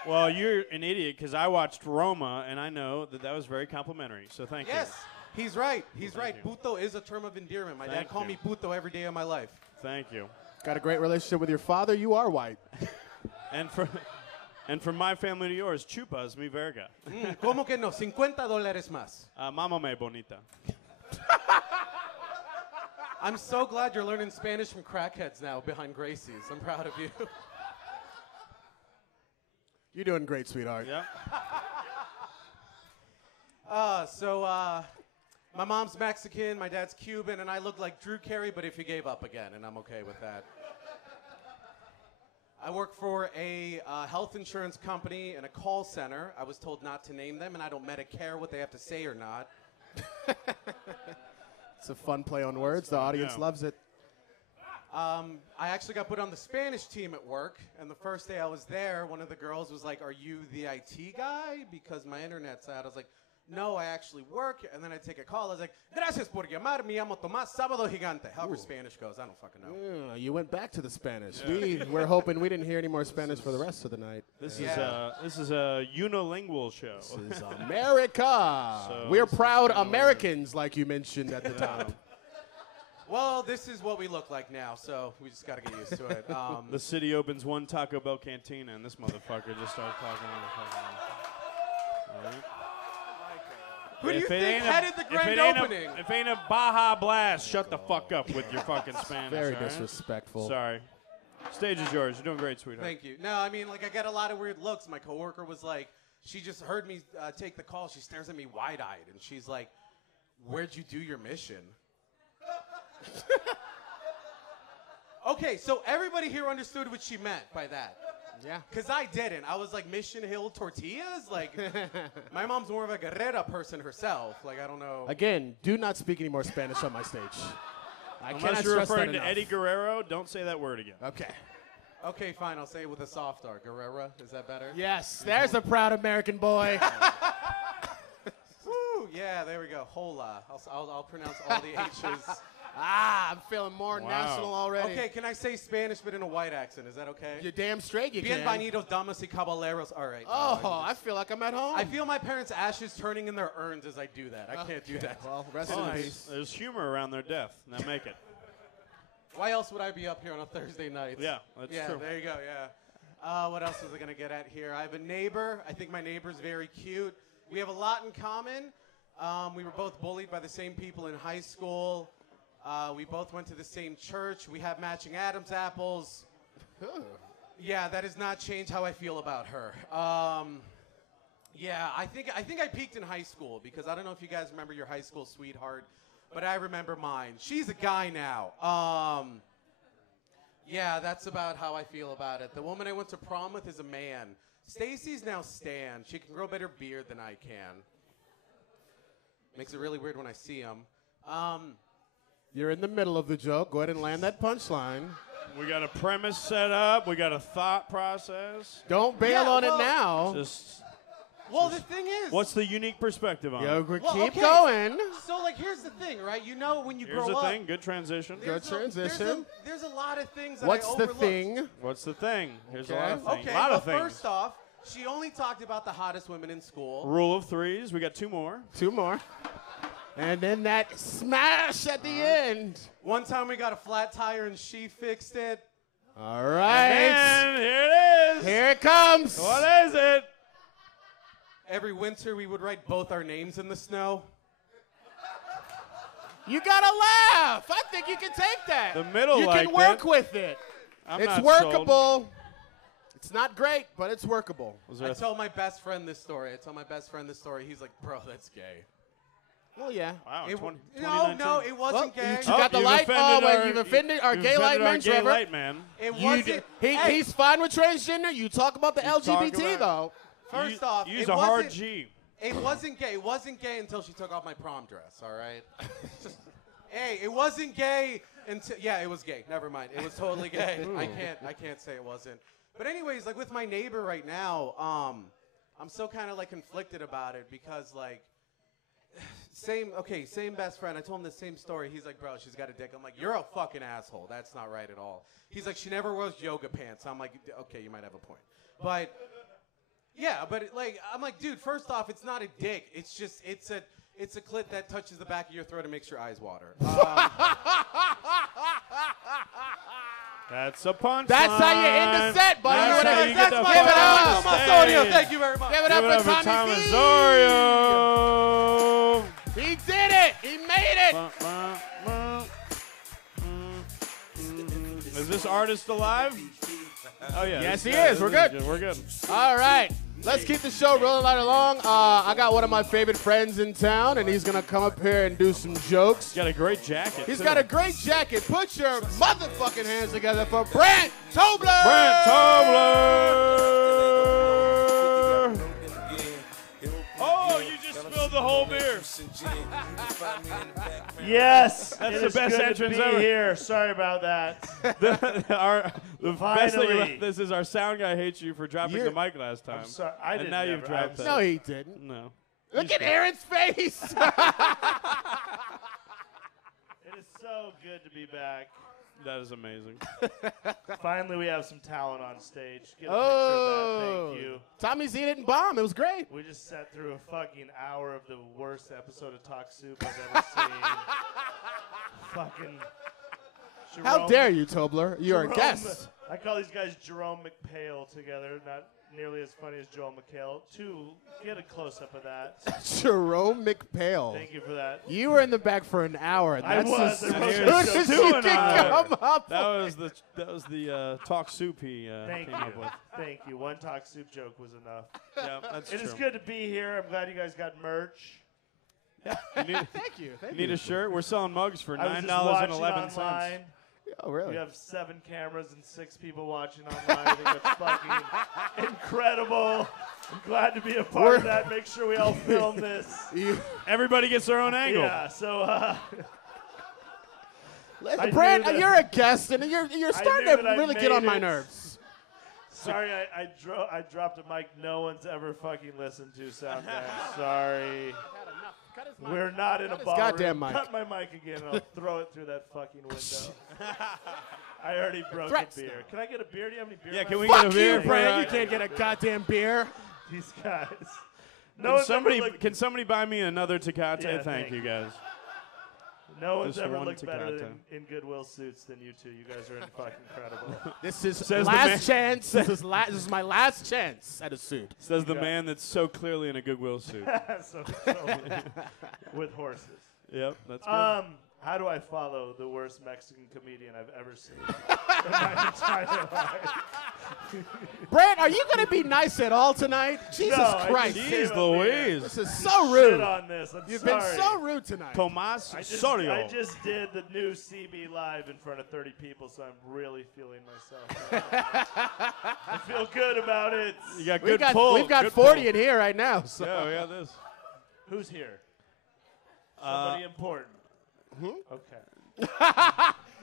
Well, you're an idiot because I watched Roma, and I know that was very complimentary, so thank Yes, he's right. He's right. you. Puto is a term of endearment. My dad Thank called you. me puto every day of my life. you. Thank you. Got a great relationship with your father. You are white. And from my family to yours, chupas mi verga. ¿Cómo que no? $50 más. Mama me bonita. I'm so glad you're learning Spanish from crackheads now behind Gracie's. I'm proud of you. You're doing great, sweetheart. Yep. My mom's Mexican, my dad's Cuban, and I look like Drew Carey, but if he gave up again, and I'm okay with that. I work for a health insurance company and a call center. I was told not to name them, and I don't care what they have to say or not. It's a fun play on words. The audience loves it. I actually got put on the Spanish team at work, and the first day I was there, one of the girls was like, "Are you the IT guy? Because my internet's out." I was like, "No, I actually work." And then I take a call. I was like, "Gracias por llamar. Me llamo Tomás Sábado Gigante." However Spanish goes, I don't fucking know. You went back to the Spanish. We're hoping we didn't hear any more Spanish for the rest of the night. This is a unilingual show. This is America. So We're proud Americans, like you mentioned at the top. Well, this is what we look like now, so we just got to get used to it. The city opens one Taco Bell cantina, and this motherfucker just starts talking on the fucking. All right. Who do you think headed the grand opening? If ain't a Baja Blast, shut the fuck up with your fucking Spanish. Very all right? disrespectful. Sorry. Stage is yours. You're doing great, sweetheart. Thank you. No, I mean, like, I get a lot of weird looks. My coworker was like, she just heard me take the call. She stares at me wide-eyed, and she's like, "Where'd you do your mission?" Okay, so everybody here understood what she meant by that. Yeah. Because I didn't. I was like, Mission Hill tortillas? Like, my mom's more of a Guerrera person herself. Like, I don't know. Again, do not speak any more Spanish on my stage. I cannot Unless you're stress that referring to enough. Eddie Guerrero, don't say that word again. Okay. Okay, fine. I'll say it with a soft R. Guerrera? Is that better? Yes, there's a proud American boy. Woo! Yeah, there we go. Hola. I'll pronounce all the H's. I'm feeling more national already. Okay, can I say Spanish but in a white accent? Is that okay? You're damn straight you can. Bienvenidos, damas y caballeros. All right. I feel like I'm at home. I feel my parents' ashes turning in their urns as I do that. I can't do that. Well, rest in peace. There's humor around their death. Now make it. Why else would I be up here on a Thursday night? Yeah, that's true. There you go, yeah. What else was I going to get at here? I have a neighbor. I think my neighbor's very cute. We have a lot in common. We were both bullied by the same people in high school. We both went to the same church. We have matching Adam's apples. Yeah, that does not change how I feel about her. Yeah, I think I peaked in high school because I don't know if you guys remember your high school sweetheart, but I remember mine. She's a guy now. Yeah, that's about how I feel about it. The woman I went to prom with is a man. Stacy's now Stan. She can grow better beard than I can. Makes it really weird when I see him. You're in the middle of the joke. Go ahead and land that punchline. We got a premise set up. We got a thought process. Don't bail on it now. Well, the thing is, what's the unique perspective on it? Keep going. So, like, here's the thing, right? You know, when you Here's grow the up, thing. Good transition. Good transition. There's a lot of things that What's I the overlooked. thing? What's the thing? Here's a Okay. lot of things. Okay, A lot well, of things. first off, she only talked about the hottest women in school. Rule of threes. We got two more. Two more. And then that smash at the end. One time we got a flat tire and she fixed it. All right. And here it is. Here it comes. What is it? Every winter we would write both our names in the snow. You gotta laugh. I think you can take that. The middle You liked can work it. with it. I'm It's not workable. sold. It's not great, but it's workable. Was there I a told my best friend this story. He's like, bro, that's gay. Well, yeah. Wow, It, 20, no, it wasn't gay. You got the light. You've offended our gay light man, gay Trevor. light man. It You wasn't. he's fine with transgender. You talk about the You talk LGBT, about- though. First off, Use it a hard wasn't- G. It wasn't gay. It wasn't gay until she took off my prom dress. All right. Hey, it wasn't gay until it was gay. Never mind. It was totally gay. I can't say it wasn't. But anyways, like with my neighbor right now, I'm so kind of like conflicted about it because like same best friend. I told him the same story. He's like, bro, she's got a dick. I'm like, you're a fucking asshole. That's not right at all. He's like, she never wears yoga pants. I'm like, okay, you might have a point. But yeah, but like I'm like, dude, first off, it's not a dick. It's just it's a clit that touches the back of your throat and makes your eyes water. That's a punchline. That's how you end the set, buddy. That's how you get the my Give it fuck up. on Masorio, stage. thank you very much. Give it Give it up up for for Tommy Thomas Z. Osorio. He did it. He made it. Is this artist alive? Oh yeah. Yes, this he guy- is. We're this good. We're good. All right. Let's keep the show rolling right along. I got one of my favorite friends in town, and he's going to come up here and do some jokes. He's got a great jacket. He's got a great jacket. Put your motherfucking hands together for Brent Tobler! Brent Tobler! Oh, you just spilled the whole beer. Yes, That's it the is best good to entrance be ever. here. Sorry about that. Finally. This is our sound guy hates you for dropping the mic last time. I'm sorry. I and didn't. now you've ever- dropped I'm it. No, he didn't. No. Look at Aaron's face. It is so good to be back. That is amazing. Finally, we have some talent on stage. Get a picture Oh. of that. Thank you. Tommy's Eat It and Bomb. It was great. We just sat through a fucking hour of the worst episode of Talk Soup I've ever seen. Fucking. How Jerome- dare you, Tobler? You're a Jerome- guest. I call these guys Jerome McPhail together. Not nearly as funny as Joel McHale. Get a close-up of that. Jerome McPhail. Thank you for that. You were in the back for an hour. And I that's was. as I soon was as so you doing can it. come up. That was the talk soup he Thank came you. up with. Thank you. One Talk Soup joke was enough. Yeah, that's It true. is good to be here. I'm glad you guys got merch. You need, Thank you. Thank need you. a shirt? We're selling mugs for I was just $9.11. watching online. Oh, really? We have 7 cameras and 6 people watching online. I think that's fucking incredible. I'm glad to be a part of that. Make sure we all film this. Everybody gets their own angle. Yeah, so I Brent, knew that- you're a guest, and you're starting knew to that I really get on made my it. nerves. sorry I dropped a mic no one's ever fucking listened to, sound guy. Sorry. We're not in a ballroom. goddamn mic. Cut my mic again and I'll throw it through that fucking window. I already broke Threats a beer. now. Can I get a beer? Do you have any beer? Yeah, left? can we get a Fuck beer? you, for, Brent. You can't get a goddamn beer. These guys. No Can one's somebody, ever looked, can somebody buy me another Tecate? Yeah, thank thank you, guys. no one's Just ever one looked better Tecate. in Goodwill suits than you two. You guys are fucking incredible. This is Says the last man- chance. This is my last chance at a suit. Says the man that's so clearly in a Goodwill suit. so, with horses. Yep, that's good. How do I follow the worst Mexican comedian I've ever seen in my entire life? Brent, are you going to be nice at all tonight? Jesus No, I Christ. just Jeez came up here. Louise. This is so Shit rude. on this. I'm You've sorry. been so rude tonight. Tomas I Sorio. just did the new CB live in front of 30 people, so I'm really feeling myself. I feel good about it. You got We've good got, pull. we've got good 40 pull. in here right now. So. Yeah, we got this. Who's here? Somebody important. Okay.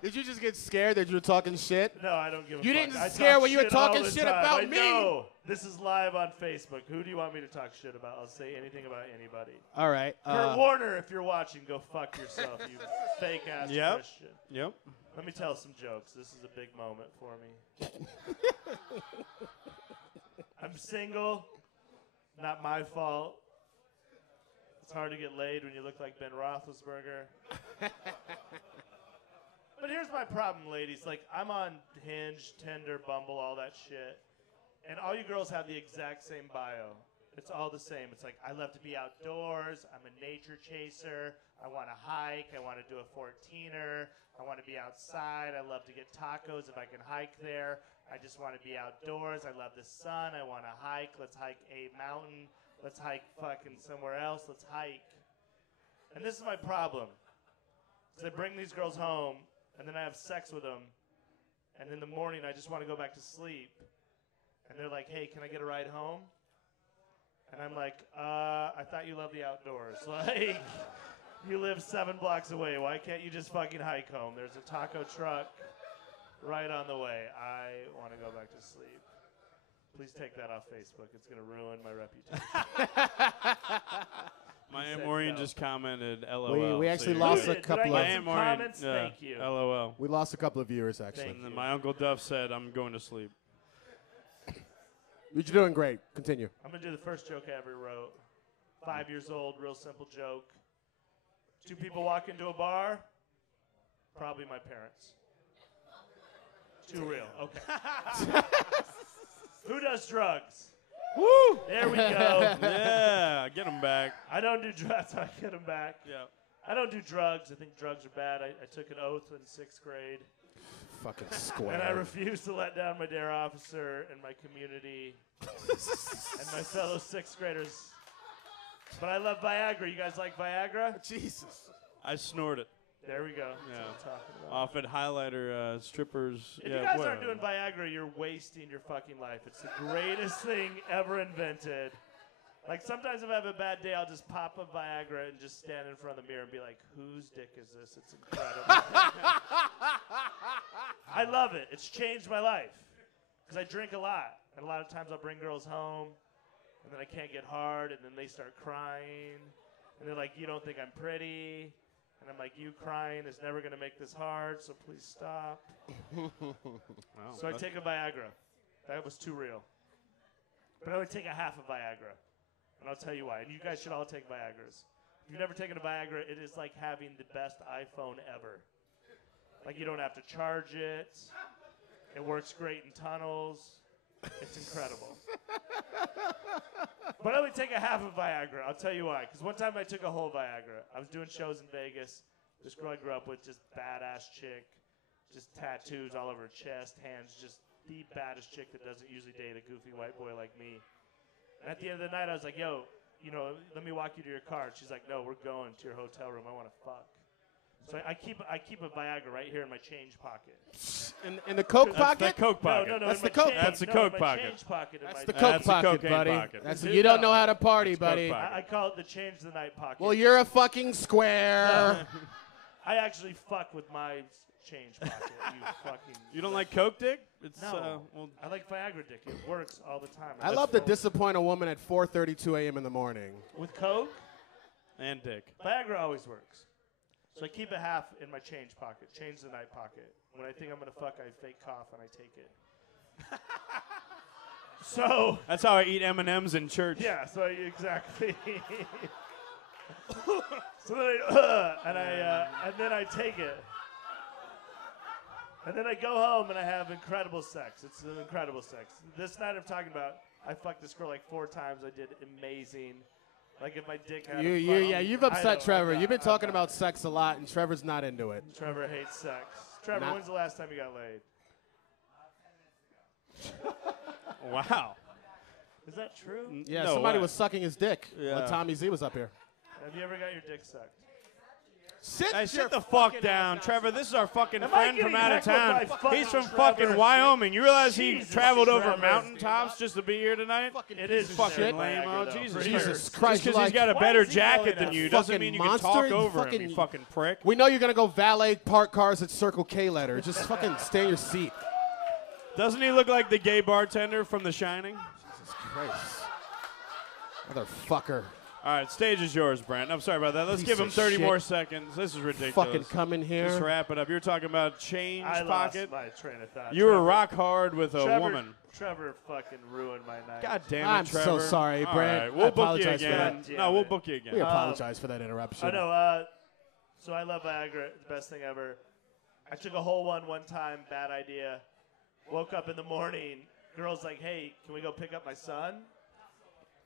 Did you just get scared that you were talking shit? No, I don't give a You fuck. didn't I scare talk when you were shit all talking the shit time. about I me. know. This is live on Facebook. Who do you want me to talk shit about? I'll say anything about anybody. All right. Kurt Warner, if you're watching, go fuck yourself, you fake ass Yep. Christian. Yep. Let me tell some jokes. This is a big moment for me. I'm single. Not my fault. It's hard to get laid when you look like Ben Roethlisberger. But here's my problem, ladies. Like, I'm on Hinge, Tinder, Bumble, all that shit. And all you girls have the exact same bio. It's all the same. It's like, I love to be outdoors. I'm a nature chaser. I want to hike. I want to do a 14er. I want to be outside. I love to get tacos if I can hike there. I just want to be outdoors. I love the sun. I want to hike. Let's hike a mountain. Let's hike fucking somewhere else. Let's hike. And this is my problem. So I bring these girls home, and then I have sex with them. And in the morning, I just want to go back to sleep. And they're like, hey, can I get a ride home? And I'm like, I thought you loved the outdoors. Like, you live 7 blocks away. Why can't you just fucking hike home? There's a taco truck right on the way. I want to go back to sleep. Please take that off Facebook. It's going to ruin my reputation. My He Aunt said Maureen no. just commented LOL. We so actually you're lost good. a couple Did of. I My get Aunt some Maureen. comments? Yeah, Thank you. LOL. We lost a couple of viewers, actually. Thank And then you. my Uncle Duff said, I'm going to sleep. You're doing great. Continue. I'm going to do the first joke I ever wrote. 5 years old, real simple joke. 2 people walk into a bar. Probably my parents. Too real. Okay. Who does drugs? Woo! There we go. Yeah, get him back. I don't do drugs. I get them back. Yeah. I don't do drugs. I think drugs are bad. I took an oath in 6th grade. Fucking square. And I refuse to let down my dare officer and my community and my fellow 6th graders. But I love Viagra. You guys like Viagra? Jesus. I snort it. There we go. Yeah. That's what I'm talking about. Off at highlighter strippers. If you guys aren't doing Viagra, you're wasting your fucking life. It's the greatest thing ever invented. Like, sometimes if I have a bad day, I'll just pop a Viagra and just stand in front of the mirror and be like, whose dick is this? It's incredible. I love it. It's changed my life. Because I drink a lot. And a lot of times I'll bring girls home, and then I can't get hard, and then they start crying. And they're like, you don't think I'm pretty? And I'm like, you crying is never going to make this hard, so please stop. Wow. So I take a Viagra. That was too real. But I only take a half of Viagra. And I'll tell you why. And you guys should all take Viagras. If you've never taken a Viagra, it is like having the best iPhone ever. Like, you don't have to charge it. It works great in tunnels. It's incredible. But I only take a half of Viagra. I'll tell you why. Because one time I took a whole Viagra. I was doing shows in Vegas. This girl I grew up with, just badass chick. Just tattoos all over her chest, hands, just the baddest chick that doesn't usually date a goofy white boy like me. And at the end of the night, I was like, yo, let me walk you to your car. And she's like, no, we're going to your hotel room. I want to fuck. So I keep a Viagra right here in my change pocket. In the coke pocket? That's the coke pocket. No, That's in the my coke change- That's the no, coke in my pocket. change pocket. That's in the my coke That's the pocket, cocaine buddy. pocket. That's Dude, you don't no. know how to party, That's coke buddy. pocket. I call it the change the night pocket. Well, you're a fucking square. I actually fuck with my change pocket. You fucking. You don't like coke, dick? It's No. well, I like Viagra dick. It works all the time. I love to disappoint a woman at 4:32 a.m. in the morning. With Coke, and dick. Viagra always works. So I keep a half in my change pocket, change the night pocket. When I think I'm going to fuck, I fake cough and I take it. So. That's how I eat M&Ms in church. Yeah, so exactly. So then and then I take it. And then I go home and I have incredible sex. It's an incredible sex. This night I'm talking about, I fucked this girl like 4 times. I did amazing. Like if my dick had You've upset Trevor. You've been talking about sex a lot, and Trevor's not into it. Trevor hates sex. Trevor, when's the last time you got laid? Wow. Is that true? Yeah, No somebody way. was sucking his dick Yeah. when Tommy Z was up here. Have you ever got your dick sucked? Sit the fuck down, Trevor. This is our fucking Am I friend getting from out of heckled town. by fucking He's from Trevor? fucking Wyoming. You realize Jesus, he traveled over Trevor. mountaintops just to be here tonight? It is Fucking Viagra, lame-o. though, Jesus for Christ. Jesus sure. Christ, Just because you he's like- got a Why better is he yelling jacket than at you fucking doesn't mean you can monster? talk You over him, fucking- you fucking prick. We know you're gonna go valet park cars at Circle K later. Just fucking stay in your seat. Doesn't he look like the gay bartender from The Shining? Jesus Christ, motherfucker. All right, stage is yours, Brent. I'm sorry about that. Let's Piece give him of 30 shit. more seconds. This is ridiculous. Fucking come in here. Just wrap it up. You were talking about change I lost pocket. my train of thought. You were Trevor- rock hard with a Trevor, woman. Trevor fucking ruined my night. God damn it, I'm Trevor. so sorry, All Brent. right, I we'll book you apologize for again. that. No, we'll book you again. We apologize for that interruption. I know. So I love Viagra. It's the best thing ever. I took a whole one time. Bad idea. Woke up in the morning. Girl's like, hey, can we go pick up my son?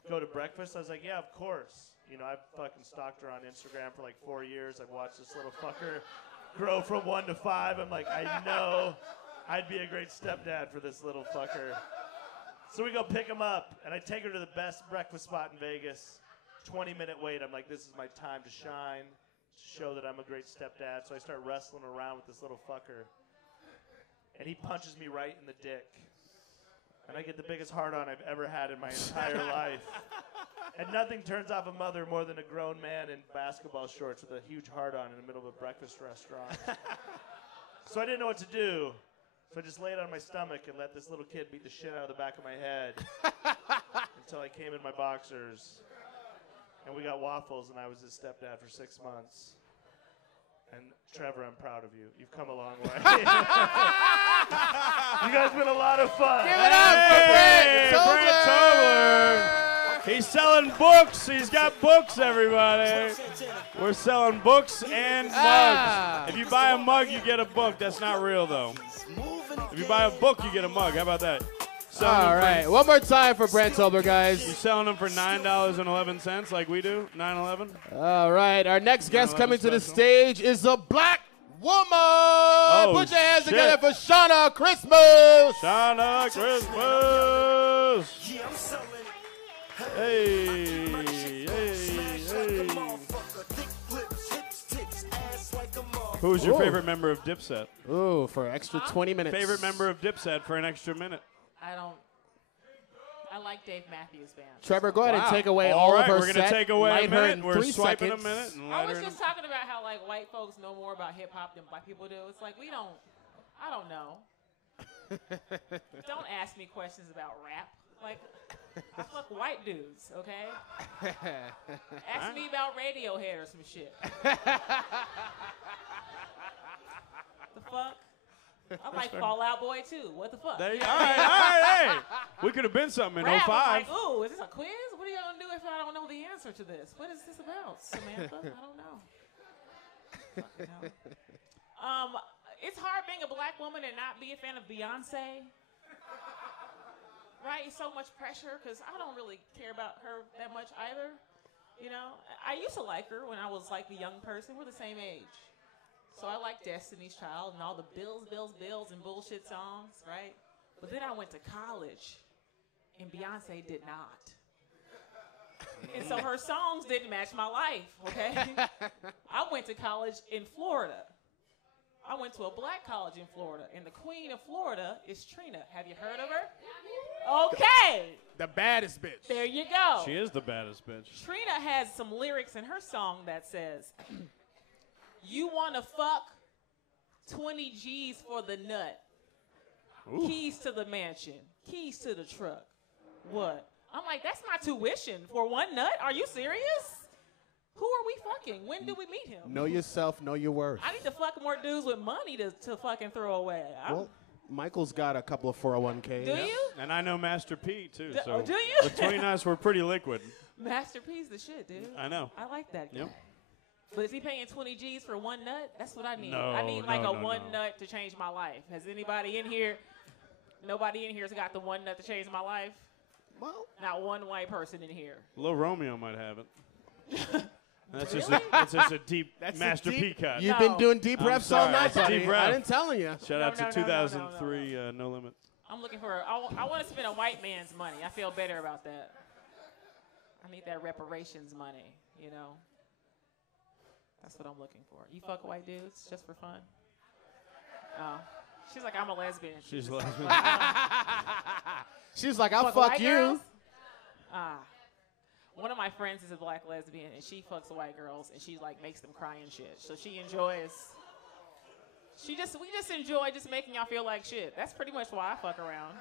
Go to breakfast? I was like, yeah, of course. I've fucking stalked her on Instagram for like 4 years. I've watched this little fucker grow from 1 to 5. I'm like, I know I'd be a great stepdad for this little fucker. So we go pick him up, and I take her to the best breakfast spot in Vegas. 20-minute wait. I'm like, this is my time to shine, to show that I'm a great stepdad. So I start wrestling around with this little fucker. And he punches me right in the dick. And I get the biggest hard-on I've ever had in my entire life. And nothing turns off a mother more than a grown man in basketball shorts with a huge hard-on in the middle of a breakfast restaurant. So I didn't know what to do. So I just laid on my stomach and let this little kid beat the shit out of the back of my head until I came in my boxers. And we got waffles, and I was his stepdad for 6 months. And Trevor, I'm proud of you. You've come a long way. You guys been a lot of fun. Give it up for Brent Brent Tobler. He's selling books. He's got books, everybody. We're selling books and mugs. If you buy a mug, you get a book. That's not real, though. If you buy a book, you get a mug. How about that? All right, one more time for Brent Tobler, guys. You selling them for $9.11 like we do? $9.11? All right, our next guest coming to the special. stage is a black woman. Oh, Everybody put your hands together for Shauna Christmas. Shauna Christmas. Hey, hey. Who's your favorite member of Dipset? Ooh, for an extra 20 minutes. Favorite member of Dipset for an extra minute? I like Dave Matthews Band. Trevor, go ahead and take away all of her We're going to take away a minute. We're 3 swiping seconds. a minute. And I was just talking about how like white folks know more about hip hop than black people do. It's like I don't know. Don't ask me questions about rap. Like, I fuck white dudes, okay? Ask me about Radiohead or some shit. The fuck? I like Fall Out Boy too. What the fuck? All right, hey. We could have been something in Rap, 05. I'm like, ooh, is this a quiz? What are you gonna do if I don't know the answer to this? What is this about, Samantha? I don't know. Fucking hell. It's hard being a black woman and not be a fan of Beyonce. Right? So much pressure because I don't really care about her that much either. You know, I used to like her when I was like a young person. We're the same age. So I like Destiny's Child and all the bills and bullshit songs, right? But then I went to college and Beyonce did not. And so her songs didn't match my life, okay? I went to college in Florida. I went to a black college in Florida, and the queen of Florida is Trina. Have you heard of her? Okay. The baddest bitch. There you go. She is the baddest bitch. Trina has some lyrics in her song that says, you want to fuck 20 G's for the nut. Ooh. Keys to the mansion. Keys to the truck. What? I'm like, that's my tuition for one nut? Are you serious? Who are we fucking? When do we meet him? Know yourself, know your worth. I need to fuck more dudes with money to fucking throw away. Well, Michael's got a couple of 401ks. Do you? And I know Master P, too. Do you? Between us, we're pretty liquid. Master P's the shit, dude. I know. I like that guy. Yep. But is he paying 20 G's for one nut? That's what I need. No, I need like no, a one nut to change my life. Has anybody in here? Nobody in here's got the one nut to change my life? Well, not one white person in here. Lil Romeo might have it. That's Really? just a deep Master P cut. You've been doing deep reps all night, That's a buddy. deep rep. I didn't tell you. Shout out to 2003 No Limit. I'm looking for, I want to spend a white man's money. I feel better about that. I need that reparations money, you know. That's what I'm looking for. You fuck white dudes just for fun? Oh. She's like, I'm a lesbian. She's a lesbian. She's like, I'll fuck you. Girls? One of my friends is a black lesbian, and she fucks white girls, and she like makes them cry and shit. So she enjoys. We just enjoy just making y'all feel like shit. That's pretty much why I fuck around.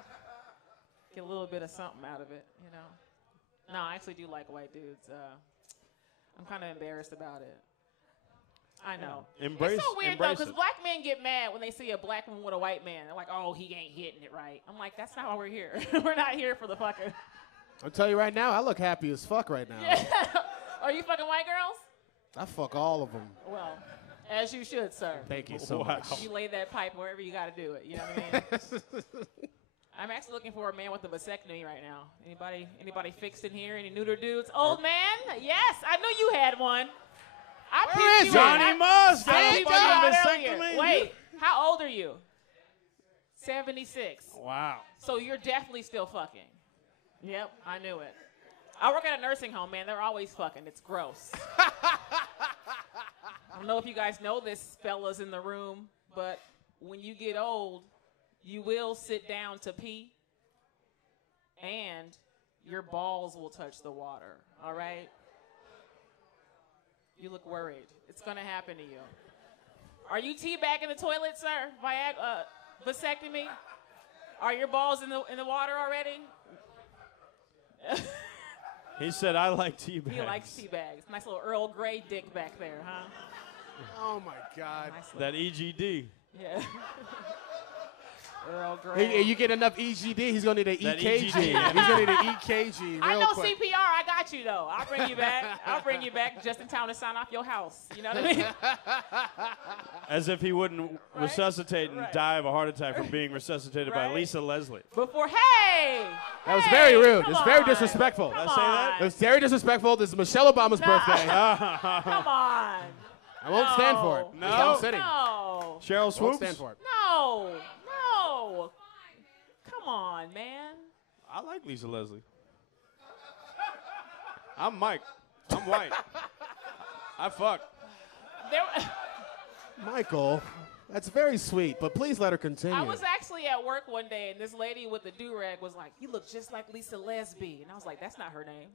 Get a little bit of something out of it, you know. No, I actually do like white dudes. I'm kind of embarrassed about it. I know. Embrace. It's so weird though, embrace because it. black men get mad when they see a black woman with a white man. They're like, "Oh, he ain't hitting it right." I'm like, "That's not why we're here. We're not here for the fucking." I'll tell you right now, I look happy as fuck right now. Yeah. Are you fucking white girls? I fuck all of them. Well, as you should, sir. Thank you so much. You lay that pipe wherever you got to do it. You know what I mean? I'm actually looking for a man with a vasectomy right now. Anybody fixed in here? Any neuter dudes? Old man? Yes, I knew you had one. I Where is Johnny Musk? I got a fucking earlier. vasectomy. Wait, how old are you? 76. Wow. So you're definitely still fucking. Yep, I knew it. I work at a nursing home, man. They're always fucking. It's gross. I don't know if you guys know this, fellas in the room, but when you get old, you will sit down to pee, and your balls will touch the water, all right? You look worried. It's going to happen to you. Are you teabagging the toilet, sir? Vasectomy? Are your balls in the water already? He said, I like tea bags. He likes tea bags. Nice little Earl Grey dick back there, huh? Oh, my God. Nice That EGD. Yeah. Earl Grey. Hey, you get enough EGD, he's going to need an That EKG. EGD, yeah. He's going to need an EKG real I know quick. CPR. I got you, though. I'll bring you back. I'll bring you back just in time to sign off your house. You know what I mean? As if he wouldn't resuscitate and die of a heart attack from being resuscitated by Lisa Leslie. Before, hey! That was very rude. Come It's very on. disrespectful. Come Did I say that? It was very disrespectful. This is Michelle Obama's birthday. Come on. I won't stand for it. No. Just don't sit. No. Cheryl Won't Swoops? stand for it. No. No. Come on, man. I like Lisa Leslie. I'm Mike. I'm white. I fuck. There, Michael, that's very sweet, but please let her continue. I was actually at work one day, and this lady with the do-rag was like, "You look just like Lisa Lesby," and I was like, "That's not her name."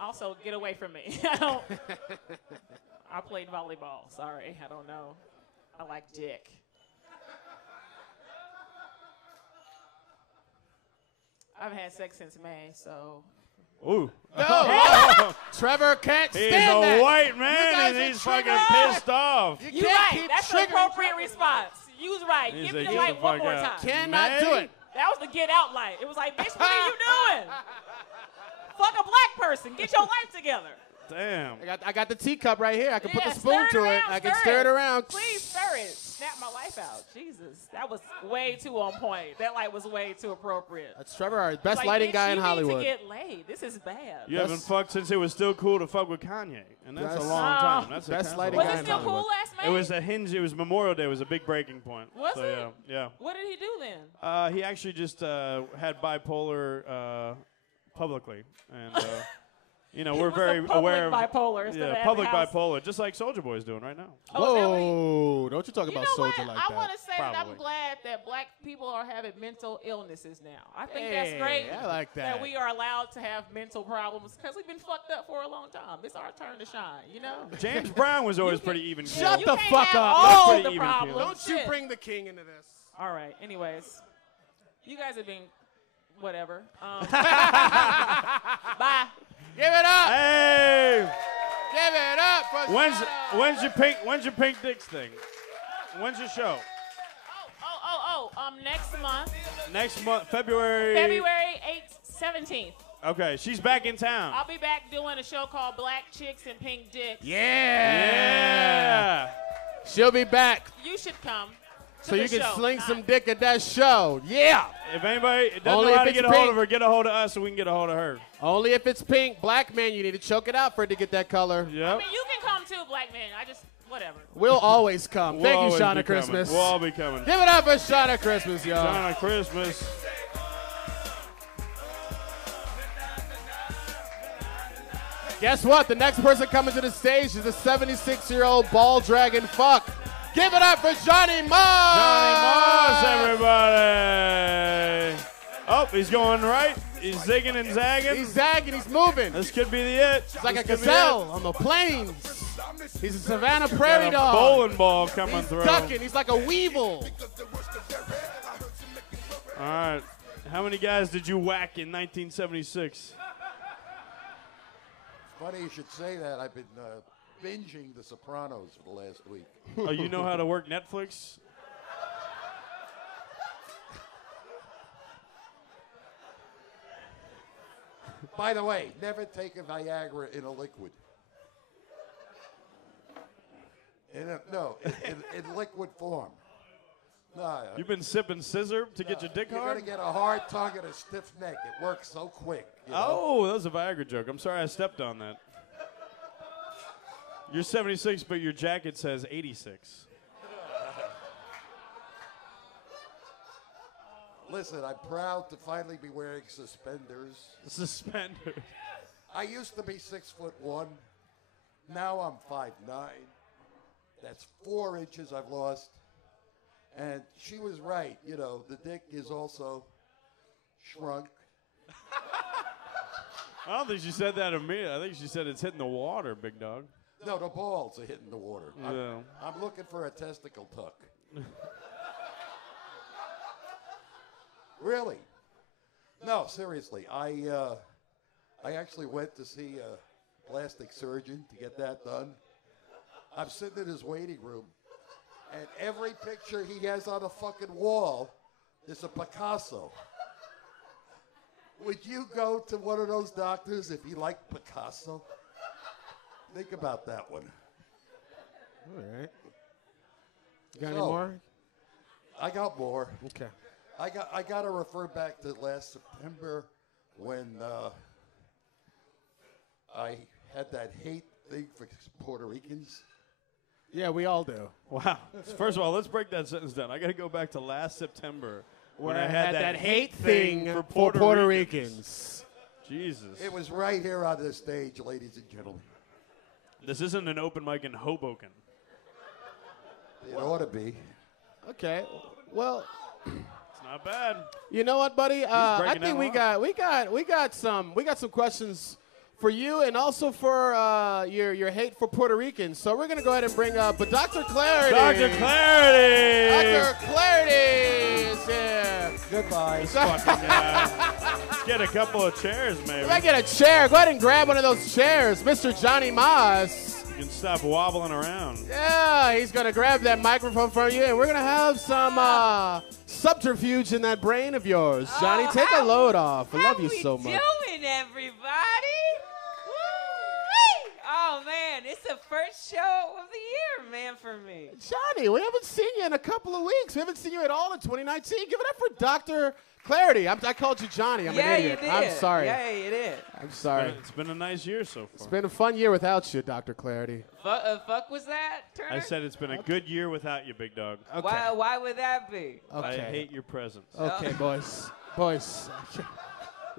Also, get away from me. I played volleyball. Sorry, I don't know. I like dick. I've had sex since May, so. Ooh. No. Trevor can't He's stand a that. white man, and he's fucking pissed off. You're right. That's the appropriate response. You was right. He Give said, me the "Get light the one fuck more out." time. Cannot do it. That was the get out light. It was like, bitch, what are you doing? Fuck a black person. Get your life together. Damn. I got the teacup right here. I can put Yeah, the spoon stir to it. around, I can stir it around. Please stir it. Snap my life out. Jesus. That was way too on point. That light was way too appropriate. That's Trevor, our best Like, lighting bitch, guy in you Hollywood. need to get laid. This is bad. You haven't fucked since it was still cool to fuck with Kanye, and that's a That's- long time. That's Best a lighting Was guy it in still Hollywood. cool last May? It was a hinge. It was Memorial Day. It was a big breaking point. Was so, it? Yeah. What did he do then? He actually just had bipolar publicly, and you know He we're was a very public aware of bipolar instead of at public the house. bipolar, just like Soulja Boy is doing right now. Oh, is that what Whoa, don't you talk You about know what? soldier like I that. want to say that I'm Probably. glad that black people are having mental illnesses now. I think that's great. I like that. we are allowed to have mental problems because we've been fucked up for a long time. It's our turn to shine, you know? James Brown was always pretty even. Shut You the can't fuck have up. That's all pretty the even problems. keel. Don't you Shit. bring the king into this. All right. Anyways, you guys have been whatever. Bye. Give it up. Hey, Give it up for when's your pink dicks thing? When's your show? Next month, Next month, February. February 8th, 17th. Okay, she's back in town. I'll be back doing a show called Black Chicks and Pink Dicks. Yeah. She'll be back. You should come. to So the you can show. sling some dick at that show. Yeah. If anybody doesn't Only know how if to get a it's hold pink. of her, get a hold of us so we can get a hold of her. Only if it's pink. Black man, you need to choke it out for it to get that color. I Yep. mean, you can come too, black man. I just, whatever. We'll always come. We'll Thank you, always Shauna be Christmas. coming. We'll all be coming. Give it up for Shauna Christmas, y'all. Shauna Christmas. Guess what? The next person coming to the stage is a 76-year-old ball dragon fuck. Give it up for Johnny Moss. Johnny Moss, everybody. Oh, he's going right. He's zigging and zagging. He's zagging. He's moving. This could be the it. He's like a This could be gazelle on the plains. He's a Savannah it. prairie Got a dog. bowling ball coming He's through. ducking. He's like a weevil. All right. How many guys did you whack in 1976? Funny you should say that. I've been binging The Sopranos for the last week. Oh, you know how to work Netflix? By the way, never take a Viagra in a liquid. In liquid form. No, You've been sipping scissor to get your dick you're hard? going to get a hard tongue and a stiff neck. It works so quick. You know? Oh, that was a Viagra joke. I'm sorry I stepped on that. You're 76, but your jacket says 86. Listen, I'm proud to finally be wearing suspenders. Suspenders. I used to be 6'1". Now I'm 5'9". That's 4 inches I've lost. And she was right. You know, the dick is also shrunk. I don't think she said that to me. I think she said it's hitting the water, big dog. No, the balls are hitting the water. Yeah. I'm looking for a testicle tuck. Really? No, seriously. I actually went to see a plastic surgeon to get that done. I'm sitting in his waiting room, and every picture he has on a fucking wall is a Picasso. Would you go to one of those doctors if you like Picasso? Think about that one. All right. You got any So, more? I got more. Okay. I got to refer back to last September when I had that hate thing for Puerto Ricans. Yeah, we all do. Wow. First of all, let's break that sentence down. I got to go back to last September When I had that hate thing for Puerto Ricans. Jesus. It was right here on this stage, ladies and gentlemen. This isn't an open mic in Hoboken. It ought to be. Okay. Well, It's not bad. you know what, buddy? I breaking think down we got some questions for you and also for your hate for Puerto Ricans. So we're gonna go ahead and bring up Dr. Clarity. Dr. Clarity. Dr. Clarity is here. Goodbye. Let's get a couple of chairs, maybe. If I get a chair, go ahead and grab one of those chairs, Mr. Johnny Moss. You can stop wobbling around. Yeah, he's going to grab that microphone from you, and we're going to have some subterfuge in that brain of yours. Johnny, take a load off. I love you so much. How we doing, everybody? Woo-wee! Oh, man, it's the first show of the year, man, for me. Johnny, we haven't seen you in a couple of weeks. We haven't seen you at all in 2019. Give it up for Dr. Clarity. I called you Johnny. I'm an idiot. You did. I'm sorry. Yeah, you did. I'm sorry. It's been a nice year so far. It's been a fun year without you, Dr. Clarity. Fuck was that, Turner? I said it's been a good year without you, big dog. Okay. Why would that be? I Okay. hate your presence. Okay, boys. Boys.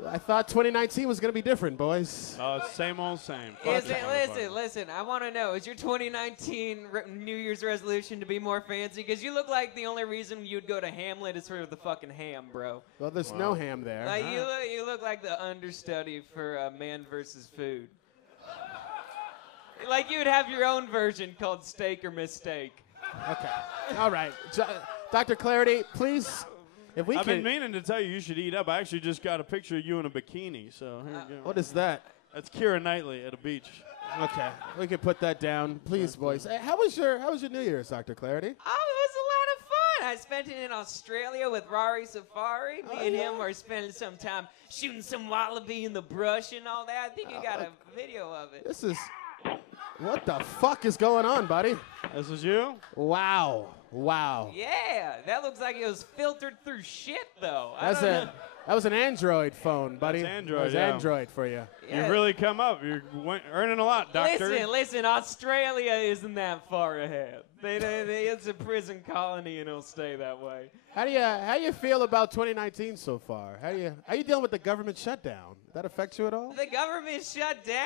I thought 2019 was going to be different, boys. Oh, same old same. Listen, I want to know, is your 2019 New Year's resolution to be more fancy? Because you look like the only reason you'd go to Hamlet is for the fucking ham, bro. Well, there's no ham there. Like, you look like the understudy for Man vs. Food. Like you would have your own version called Steak or Mistake. Okay. All right. Dr. Clarity, please, if we I've can. been meaning to tell you should eat up. I actually just got a picture of you in a bikini. So here you go. What is that? That's Keira Knightley at a beach. Okay. We can put that down, please, boys. Hey, how was your New Year's, Dr. Clarity? Oh, it was a lot of fun. I spent it in Australia with Rari Safari. Me and him are spending some time shooting some wallaby in the brush and all that. I think you got a video of it. This is. What the fuck is going on, buddy? This is you? Wow. Wow. Yeah, that looks like it was filtered through shit, though. That was an Android phone, buddy. That's Android, That was yeah. Android for you. Yeah. You've really come up. You're earning a lot, doctor. Listen, Australia isn't that far ahead. It's a prison colony and it'll stay that way. How do you feel about 2019 so far? How you dealing with the government shutdown? Did that affect you at all? The government shut down?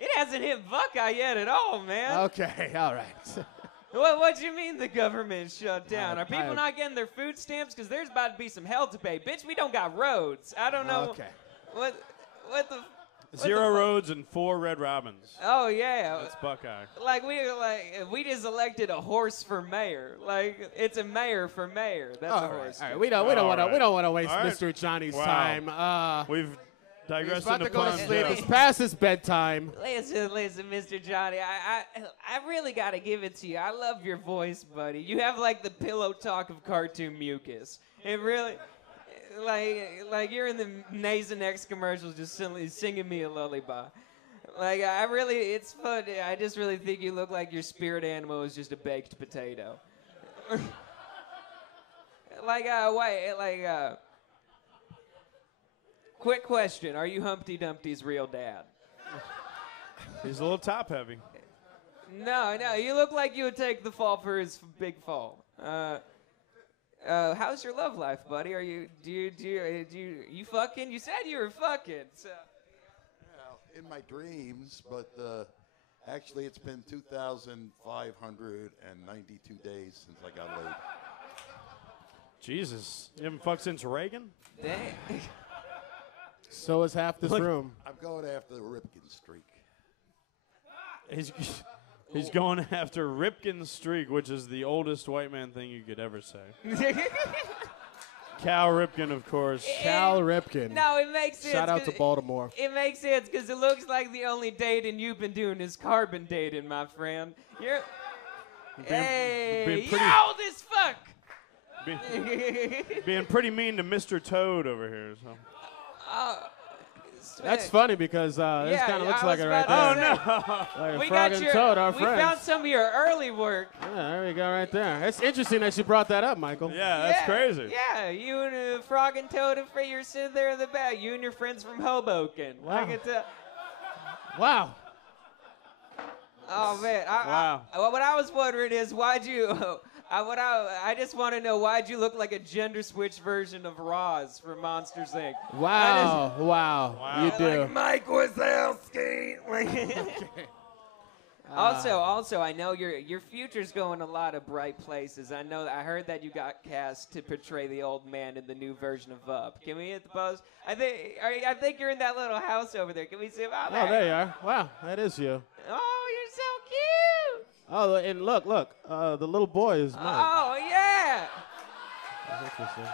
It hasn't hit Buckeye yet at all, man. Okay, all right. What do you mean the government shut down? Are people not getting their food stamps? Because there's about to be some hell to pay. Bitch, we don't got roads. I don't know. Okay. What the... Zero roads and 4 Red Robins. Oh, yeah. That's Buckeye. Like we just elected a horse for mayor. Like it's a mayor for mayor. That's a horse. All right. We don't want to waste Mr. Johnny's time. We've he's digressed about into to go to puns, sleep. yeah. It's past his bedtime. Listen, Mr. Johnny. I really got to give it to you. I love your voice, buddy. You have like the pillow talk of cartoon mucus. It really, like you're in the Nasonex commercials, just singing me a lullaby. Like it's fun. I just really think you look like your spirit animal is just a baked potato. Quick question: are you Humpty Dumpty's real dad? He's a little top heavy. No, you look like you would take the fall for his big fall. How's your love life, buddy? Do you fucking? You said you were fucking. So. Well, in my dreams, but actually it's been 2,592 days since I got laid. Jesus, you haven't fucked since Reagan? Dang. So is half this room. I'm going after the Ripken streak. He's going after Ripken's streak, which is the oldest white man thing you could ever say. Cal Ripken, of course. Cal Ripken. No, it makes sense. Shout out to Baltimore. It makes sense because it looks like the only dating you've been doing is carbon dating, my friend. You're. Hey, you're old as fuck. Being pretty mean to Mr. Toad over here. So. That's funny because this kind of looks like it right there. Oh, no. Like a Frog and Toad, our we friends. found some of your early work. Yeah, there we go right there. It's interesting that you brought that up, Michael. Yeah, that's crazy. Yeah, you and Frog and Toad and you're sitting there in the back. You and your friends from Hoboken. Wow. I can tell. Wow. Oh man! Wow. What I was wondering is why'd you? I just want to know why'd you look like a gender switch version of Roz from Monsters Inc. Wow. You do. Like Mike Wazowski. Also, I know your future's going a lot of bright places. I heard that you got cast to portray the old man in the new version of Up. Can we hit the post? I think you're in that little house over there. Can we see about that? Oh, there you are. Wow, that is you. Oh, you're so cute. Oh, and look. The little boy is mine. Oh yeah. That's interesting.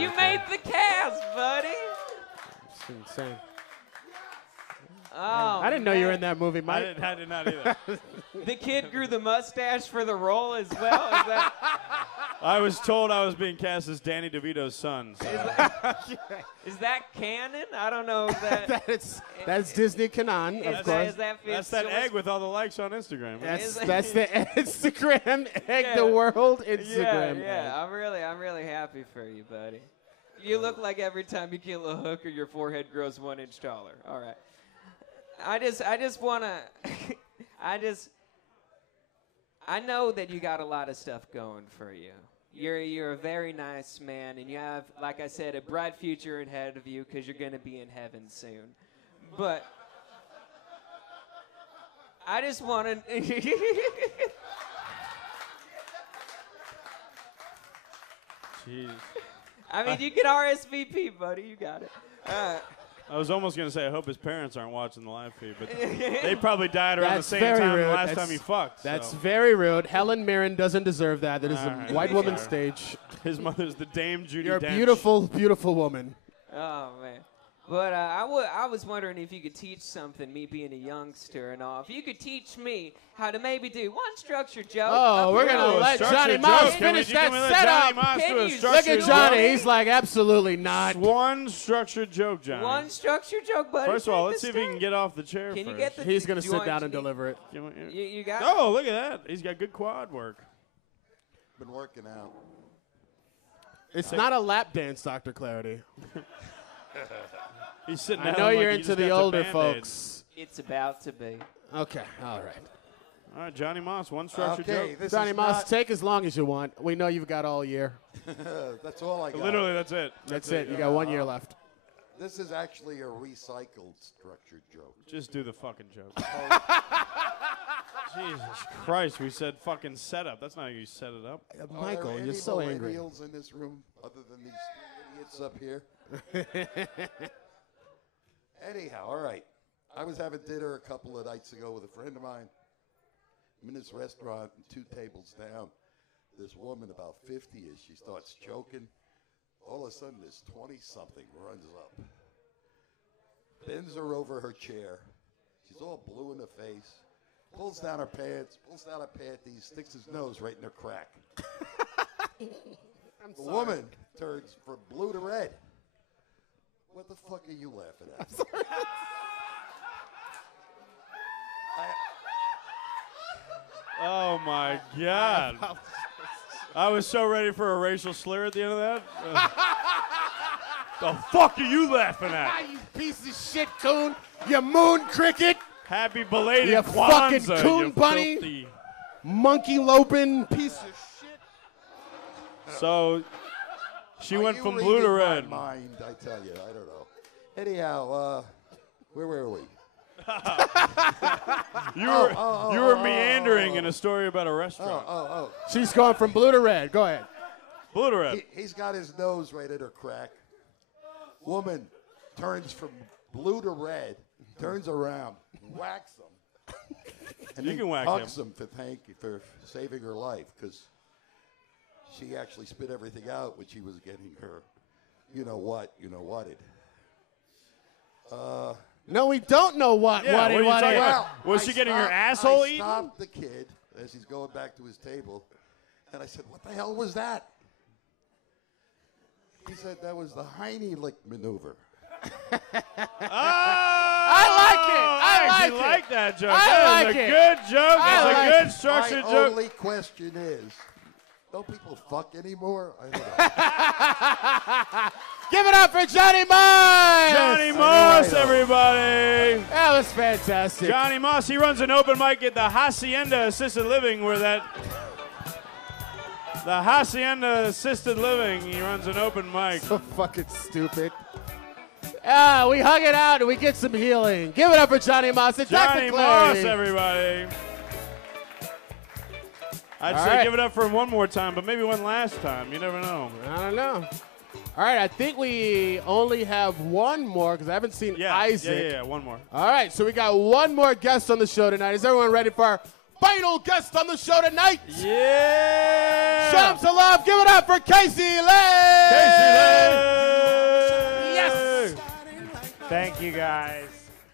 You made the cast, buddy. It's insane. Oh, I didn't know you were in that movie, Mike. I did not either. The kid grew the mustache for the role as well. Is that? I was told I was being cast as Danny DeVito's son. So. Is that canon? I don't know if that. That's Disney canon, of course. That's that egg with all the likes on Instagram. That's the Instagram egg, the world Instagram. Yeah. I'm really happy for you, buddy. You look like every time you kill a hooker, your forehead grows 1 inch taller. All right. I just wanna. I know that you got a lot of stuff going for you. You're a very nice man, and you have, like I said, a bright future ahead of you because you're gonna be in heaven soon. But I just want to. Jeez. I mean, you can RSVP, buddy. You got it. I was almost going to say, I hope his parents aren't watching the live feed, but they probably died around That's the same very time rude. last time he fucked. That's so. very rude. Helen Mirren doesn't deserve that. That is a Alright, white woman's sorry. stage. His mother's the Dame Judi You're a Dench. beautiful, beautiful woman. Oh man. But I was wondering if you could teach something, me being a youngster and all. If you could teach me how to maybe do one structured joke. Oh, we're going to let Johnny Moss finish that setup. Look at Johnny. He's like, absolutely not. One structured joke, Johnny. One structured joke, buddy. First of all, let's see if he can get off the chair Can first. you get the? He's going to do you sit want- down and deliver it. You got? Oh, look at that. He's got good quad work. Been working out. It's not a lap dance, Dr. Clarity. He's sitting I down know like you're he into just the got older Band-Aid. folks. It's about to be. Okay, all right. All right, Johnny Moss, one structured Okay, joke. this Johnny is Moss, not- take as long as you want. We know you've got all year. That's all I got. Literally, that's it. That's it. You got 1 year left. This is actually a recycled structured joke. Just do the fucking joke. Jesus Christ, we said fucking setup. That's not how you set it up. Michael, Are there you're any so angry. millennials in this room other than these idiots up here? Anyhow, all right. I was having dinner a couple of nights ago with a friend of mine. I'm in this restaurant, and 2 tables down, this woman about 50-ish, she starts choking. All of a sudden, this 20-something runs up, bends her over her chair. She's all blue in the face, pulls down her pants, pulls down her panties, sticks his nose right in her crack. The woman turns from blue to red. What the fuck are you laughing at? Oh my God. I was so ready for a racial slur at the end of that. The fuck are you laughing at? You piece of shit coon. You moon cricket. Happy belated You fucking Kwanzaa, coon you bunny. filthy- Monkey loping piece of shit. So she Are went you from blue to reading my red. mind, I tell you, I don't know. Anyhow, where were we? You were meandering in a story about a restaurant. She's going from blue to red. Go ahead. Blue to red. He's got his nose right at her crack. Woman turns from blue to red, turns around, whacks him. And You then can whack hugs him. for for saving her life, because she actually spit everything out when she was getting her, you know what it. No, we don't know what. Yeah, what are you talking about? Was she getting her asshole eaten? I stopped the kid as he's going back to his table, and I said, "What the hell was that?" He said, "That was the Heine lick maneuver." I like it. That joke. I That like is a it. good joke. I It's like a good it. structured My joke. only question is, don't people fuck anymore? I don't know. Give it up for Johnny Moss! Johnny Moss, everybody! That was fantastic. Johnny Moss, he runs an open mic at the Hacienda Assisted Living where that... The Hacienda Assisted Living, he runs an open mic. So fucking stupid. We hug it out and we get some healing. Give it up for Johnny Moss. It's Johnny Dr. Moss, Clarity. everybody. I'd All say right. give it up for him one more time, but maybe one last time. You never know. I don't know. All right, I think we only have one more because I haven't seen Isaac. Yeah, one more. All right, so we got one more guest on the show tonight. Is everyone ready for our final guest on the show tonight? Yeah! Show him some love. Give it up for Casey Lay! Casey Lay! Yes! Thank you, guys.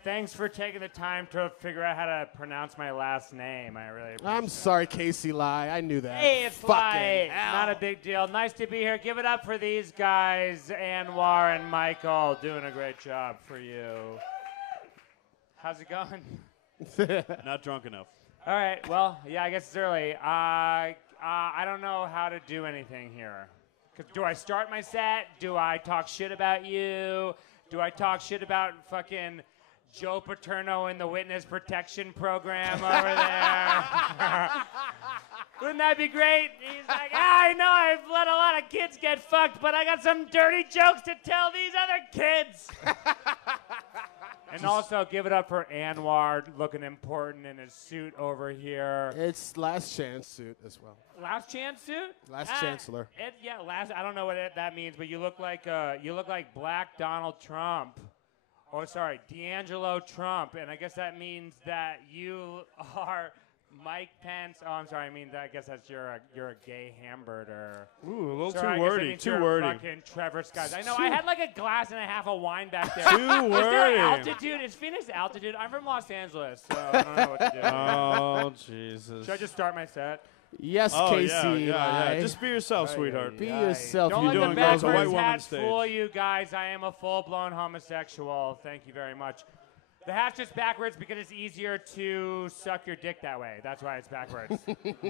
Thanks for taking the time to figure out how to pronounce my last name. I really appreciate I'm sorry, Casey Lai. I knew that. Hey, it's Fucking Lai. hell. Not a big deal. Nice to be here. Give it up for these guys, Anwar and Michael, doing a great job for you. How's it going? Not drunk enough. All right. Well, yeah, I guess it's early. I don't know how to do anything here. Do I start my set? Do I talk shit about you? Do I talk shit about fucking Joe Paterno in the witness protection program over there? Wouldn't that be great? He's like, I know I've let a lot of kids get fucked, but I got some dirty jokes to tell these other kids. And also give it up for Anwar looking important in his suit over here. It's last chance suit as well. Last chance suit? Last chancellor. I don't know what that means, but you look like Black Donald Trump. Oh, sorry, D'Angelo Trump, and I guess that means that you are Mike Pence. Oh, I'm sorry. I guess that's you're a gay hamburger. Ooh, a little Sorry, too wordy. Too wordy. Fucking Trevor Scott. I know. I had like a glass and a half of wine back there. Too Is wordy. there altitude? Is Phoenix altitude? I'm from Los Angeles, so I don't know what to do. Oh, Jesus. Should I just start my set? Yes, Oh, Casey. yeah. Just be yourself, sweetheart. Be yourself. Don't You're let doing the great as a backwards white woman hat stage. fool you guys. I am a full-blown homosexual. Thank you very much. The hat's just backwards because it's easier to suck your dick that way. That's why it's backwards.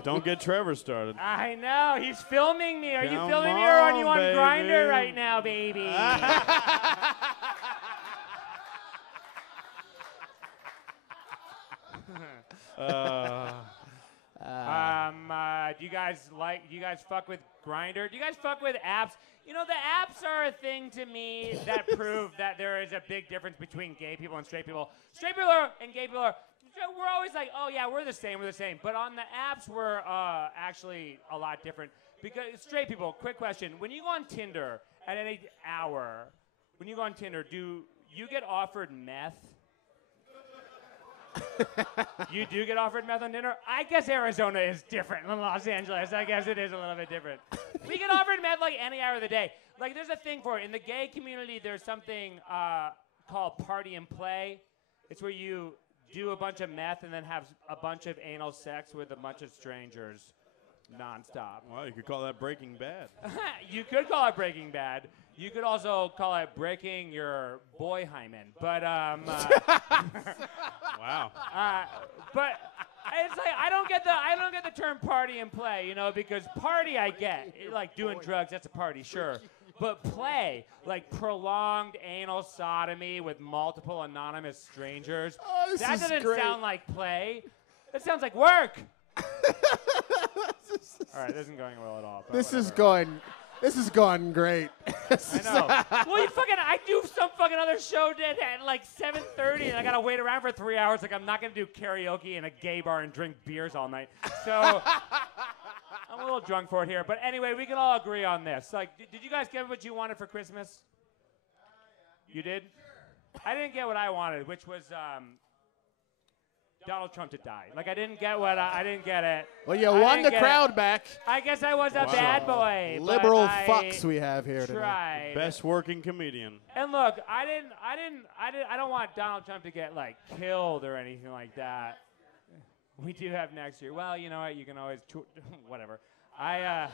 Don't get Trevor started. I know. He's filming me. Are you Come filming me or are you on on, Grindr baby. right now, baby? Do you guys fuck with Grindr? Do you guys fuck with apps? You know, the apps are a thing to me that prove that there is a big difference between gay people and straight people. Straight people and gay people we're always like, oh yeah, we're the same. But on the apps, we're actually a lot different. Because straight people, quick question. When you go on Tinder at any hour, do you get offered meth? You do get offered meth on Tinder? I guess Arizona is different than Los Angeles. I guess it is a little bit different. We get offered meth like any hour of the day. Like there's a thing for it. In the gay community, there's something called party and play. It's where you do a bunch of meth and then have a bunch of anal sex with a bunch of strangers nonstop. Well, you could call that Breaking Bad. You could call it Breaking Bad. You could also call it breaking your boy hymen. But Wow. but it's like I don't get the term party and play, you know, because party I get like doing drugs, that's a party, sure. But play, like prolonged anal sodomy with multiple anonymous strangers, that doesn't sound like play. That sounds like work. All right, this isn't going well at all. This is going great. I know. Well, I do some fucking other show at like 7:30, and I gotta wait around for 3 hours. Like I'm not gonna do karaoke in a gay bar and drink beers all night. So I'm a little drunk for it here. But anyway, we can all agree on this. Like, did you guys get what you wanted for Christmas? You did? I didn't get what I wanted, which was Donald Trump to die. Like I didn't get it. Well, you won the crowd back. I guess I was a bad boy. Liberal but fucks we have here tonight. tried. Best working comedian. And look, I don't want Donald Trump to get like killed or anything like that. We do have next year. Well, you know what? You can always whatever. I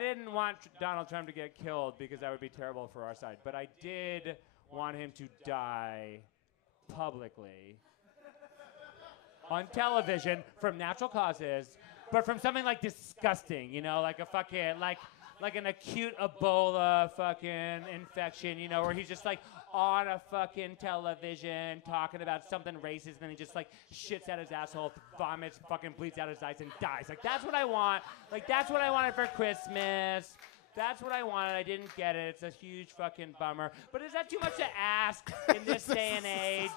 didn't want Donald Trump to get killed because that would be terrible for our side. But I did want him to die publicly on television from natural causes, but from something like disgusting, you know, like a fucking like like an acute Ebola fucking infection, you know, where he's just like on a fucking television talking about something racist, and then he just like shits out his asshole, vomits, fucking bleeds out his eyes, and dies. Like, that's what I want. Like, that's what I wanted for Christmas. That's what I wanted. I didn't get it. It's a huge fucking bummer. But is that too much to ask in this day and age?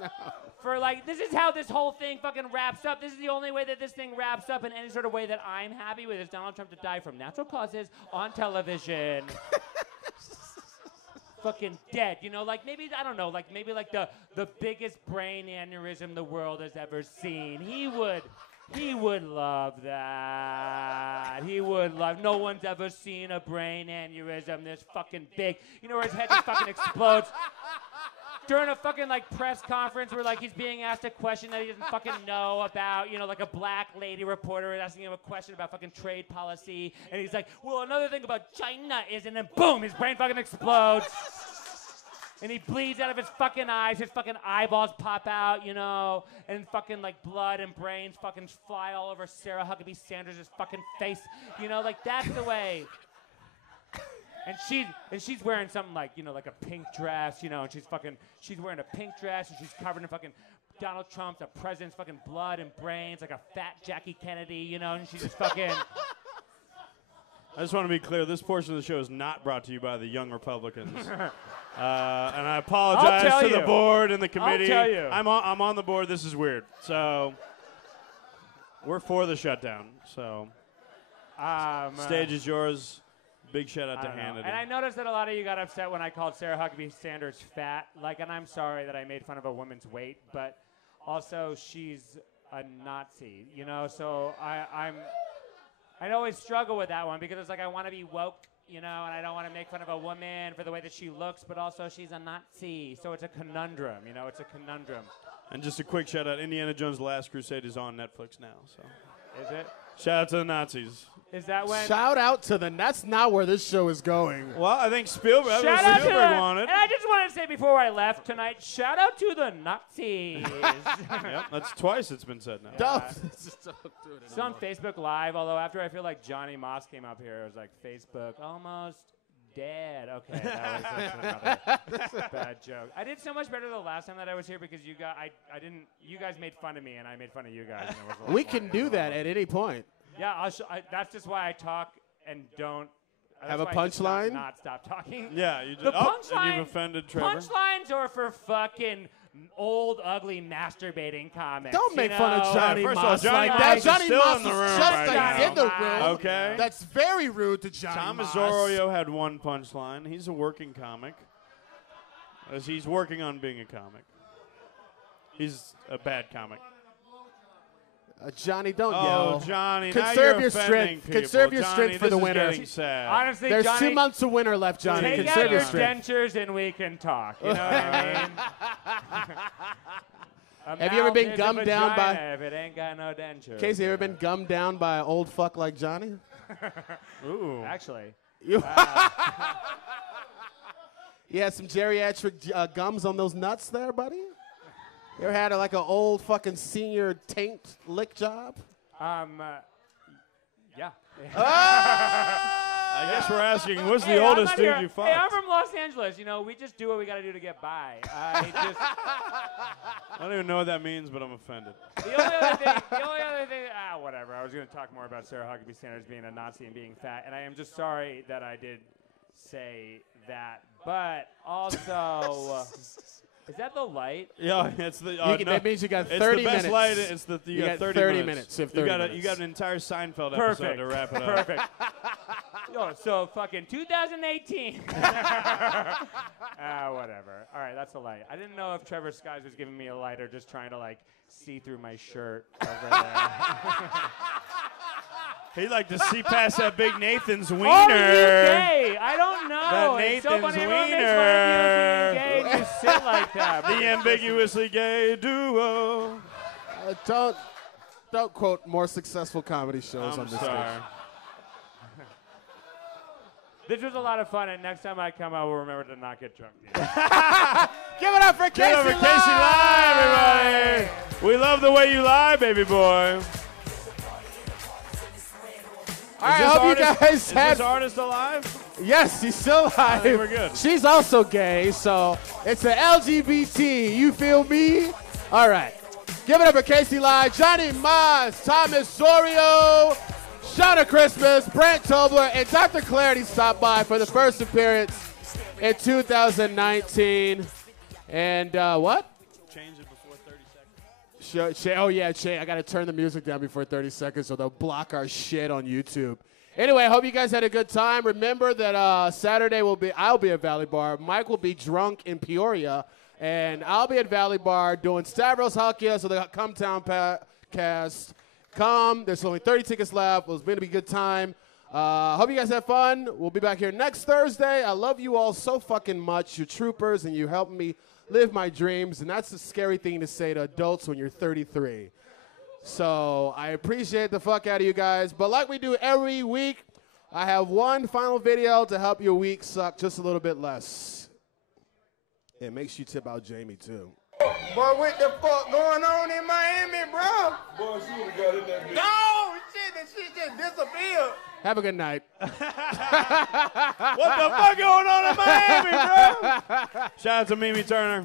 No. For like, this is how this whole thing fucking wraps up. This is the only way that this thing wraps up in any sort of way that I'm happy with is Donald Trump to die from natural causes on television. Fucking dead, you know, like maybe, I don't know, like maybe like the biggest brain aneurysm the world has ever seen. He would love that. He would love, no one's ever seen a brain aneurysm this fucking big. You know, where his head just fucking explodes. During a fucking like press conference where like he's being asked a question that he doesn't fucking know about, you know, like a black lady reporter is asking him a question about fucking trade policy, and he's like, well, another thing about China is, and then boom, his brain fucking explodes. And he bleeds out of his fucking eyes, his fucking eyeballs pop out, you know, and fucking like blood and brains fucking fly all over Sarah Huckabee Sanders' fucking face, you know, like that's the way. And she's wearing something like, you know, like a pink dress, you know, and she's wearing a pink dress, and she's covered in fucking Donald Trump's, the president's fucking blood and brains, like a fat Jackie Kennedy, you know, and she's just fucking. I just want to be clear, this portion of the show is not brought to you by the Young Republicans. And I apologize to the board and the committee. I'll tell you. I'm on the board. This is weird. So we're for the shutdown. So stage is yours. Big shout out to Hannity. And I noticed that a lot of you got upset when I called Sarah Huckabee Sanders fat. Like, and I'm sorry that I made fun of a woman's weight, but also she's a Nazi, you know. So I always struggle with that one because it's like I want to be woke, you know, and I don't want to make fun of a woman for the way that she looks, but also she's a Nazi. So it's a conundrum, you know, it's a conundrum. And just a quick shout out, Indiana Jones' Last Crusade is on Netflix now. So is it? Shout out to the Nazis. Is that when? Shout out to that's not where this show is going. Well, I think Spielberg wanted. And I just wanted to say before I left tonight, shout out to the Nazis. Yep, that's twice it's been said now. Don't do it it's on Facebook Live, although after I feel like Johnny Moss came up here, it was like Facebook almost dead. Okay, that was another bad joke. I did so much better the last time that I was here because you guys made fun of me and I made fun of you guys. And it was a lot We more can do that at any point. Yeah, that's just why I talk and don't. Have a punchline? Not stop talking. Yeah, you just. The punchline. And you've offended Trevor. Punchlines are for fucking old, ugly, masturbating comics. Don't make fun of Johnny First Moss of all, Johnny like Moss that. is Johnny still Moss in the is room just right like now. in the room. Okay. That's very rude to Johnny Thomas Moss. Zoroyo had one punchline. He's a working comic. As he's working on being a comic. He's a bad comic. Johnny, don't Oh, yell. Johnny, now Conserve you're your offending strength. Conserve your people. strength Johnny, for the this is winner. getting sad. Honestly, There's Johnny, 2 months of winter left, Johnny. take Conserve out your your strength. dentures and we can talk. You know what I mean? Have you ever been Mouth is a gummed down by? vagina if it ain't got no dentures. Casey, you ever been gummed down by an old fuck like Johnny? Ooh. Actually. You You had some geriatric gums on those nuts there, buddy? You ever had like an old fucking senior taint lick job? Yeah. I guess we're asking, what's the oldest dude you fucked? Hey, I'm from Los Angeles. You know, we just do what we got to do to get by. I don't even know what that means, but I'm offended. The only other thing, whatever. I was going to talk more about Sarah Huckabee Sanders being a Nazi and being fat, and I am just sorry that I did say that. But also, is that the light? Yeah, it's the. That means you got 30 it's the minutes. best light. It's the you got 30 minutes. You have 30 minutes. You got an entire Seinfeld Perfect. episode to wrap it up. Perfect. Yo, so fucking 2018. Whatever. All right, that's a light. I didn't know if Trevor Skies was giving me a light or just trying to like see through my shirt over there. He'd like to see past that big Nathan's wiener. Oh, you gay? I don't know. That It's so Nathan's funny everyone makes fun of you being gay and you sit like that. The ambiguously gay duo. Don't quote more successful comedy shows on this sorry. stage. This was a lot of fun, and next time I come, I will remember to not get drunk. Give it up for Casey Give it up for Casey Lie, everybody. We love the way you lie, baby boy. All right, I hope you guys is had. this artist alive? Yes, he's still alive. I think we're good. She's also gay, so it's an LGBT. You feel me? All right. Give it up for Casey Lai, Johnny Maz, Thomas Sorio, Shauna Christmas, Brent Tobler, and Dr. Clarity stopped by for the first appearance in 2019. And what? Change it before 30 seconds. Oh, yeah, I got to turn the music down before 30 seconds so they'll block our shit on YouTube. Anyway, I hope you guys had a good time. Remember that Saturday I'll be at Valley Bar. Mike will be drunk in Peoria. And I'll be at Valley Bar doing Stavros Halkia, so the Come Town cast. Come. There's only 30 tickets left. It's going to be a good time. Hope you guys have fun. We'll be back here next Thursday. I love you all so fucking much. You're troopers, and you help me live my dreams. And that's a scary thing to say to adults when you're 33. So I appreciate the fuck out of you guys. But like we do every week, I have one final video to help your week suck just a little bit less. It makes you tip out Jamie, too. Boy, what the fuck going on in Miami, bro? Boy, she would've got in that bitch. No, shit, that shit just disappeared. Have a good night. What the fuck going on in Miami, bro? Shout out to Mimi Turner.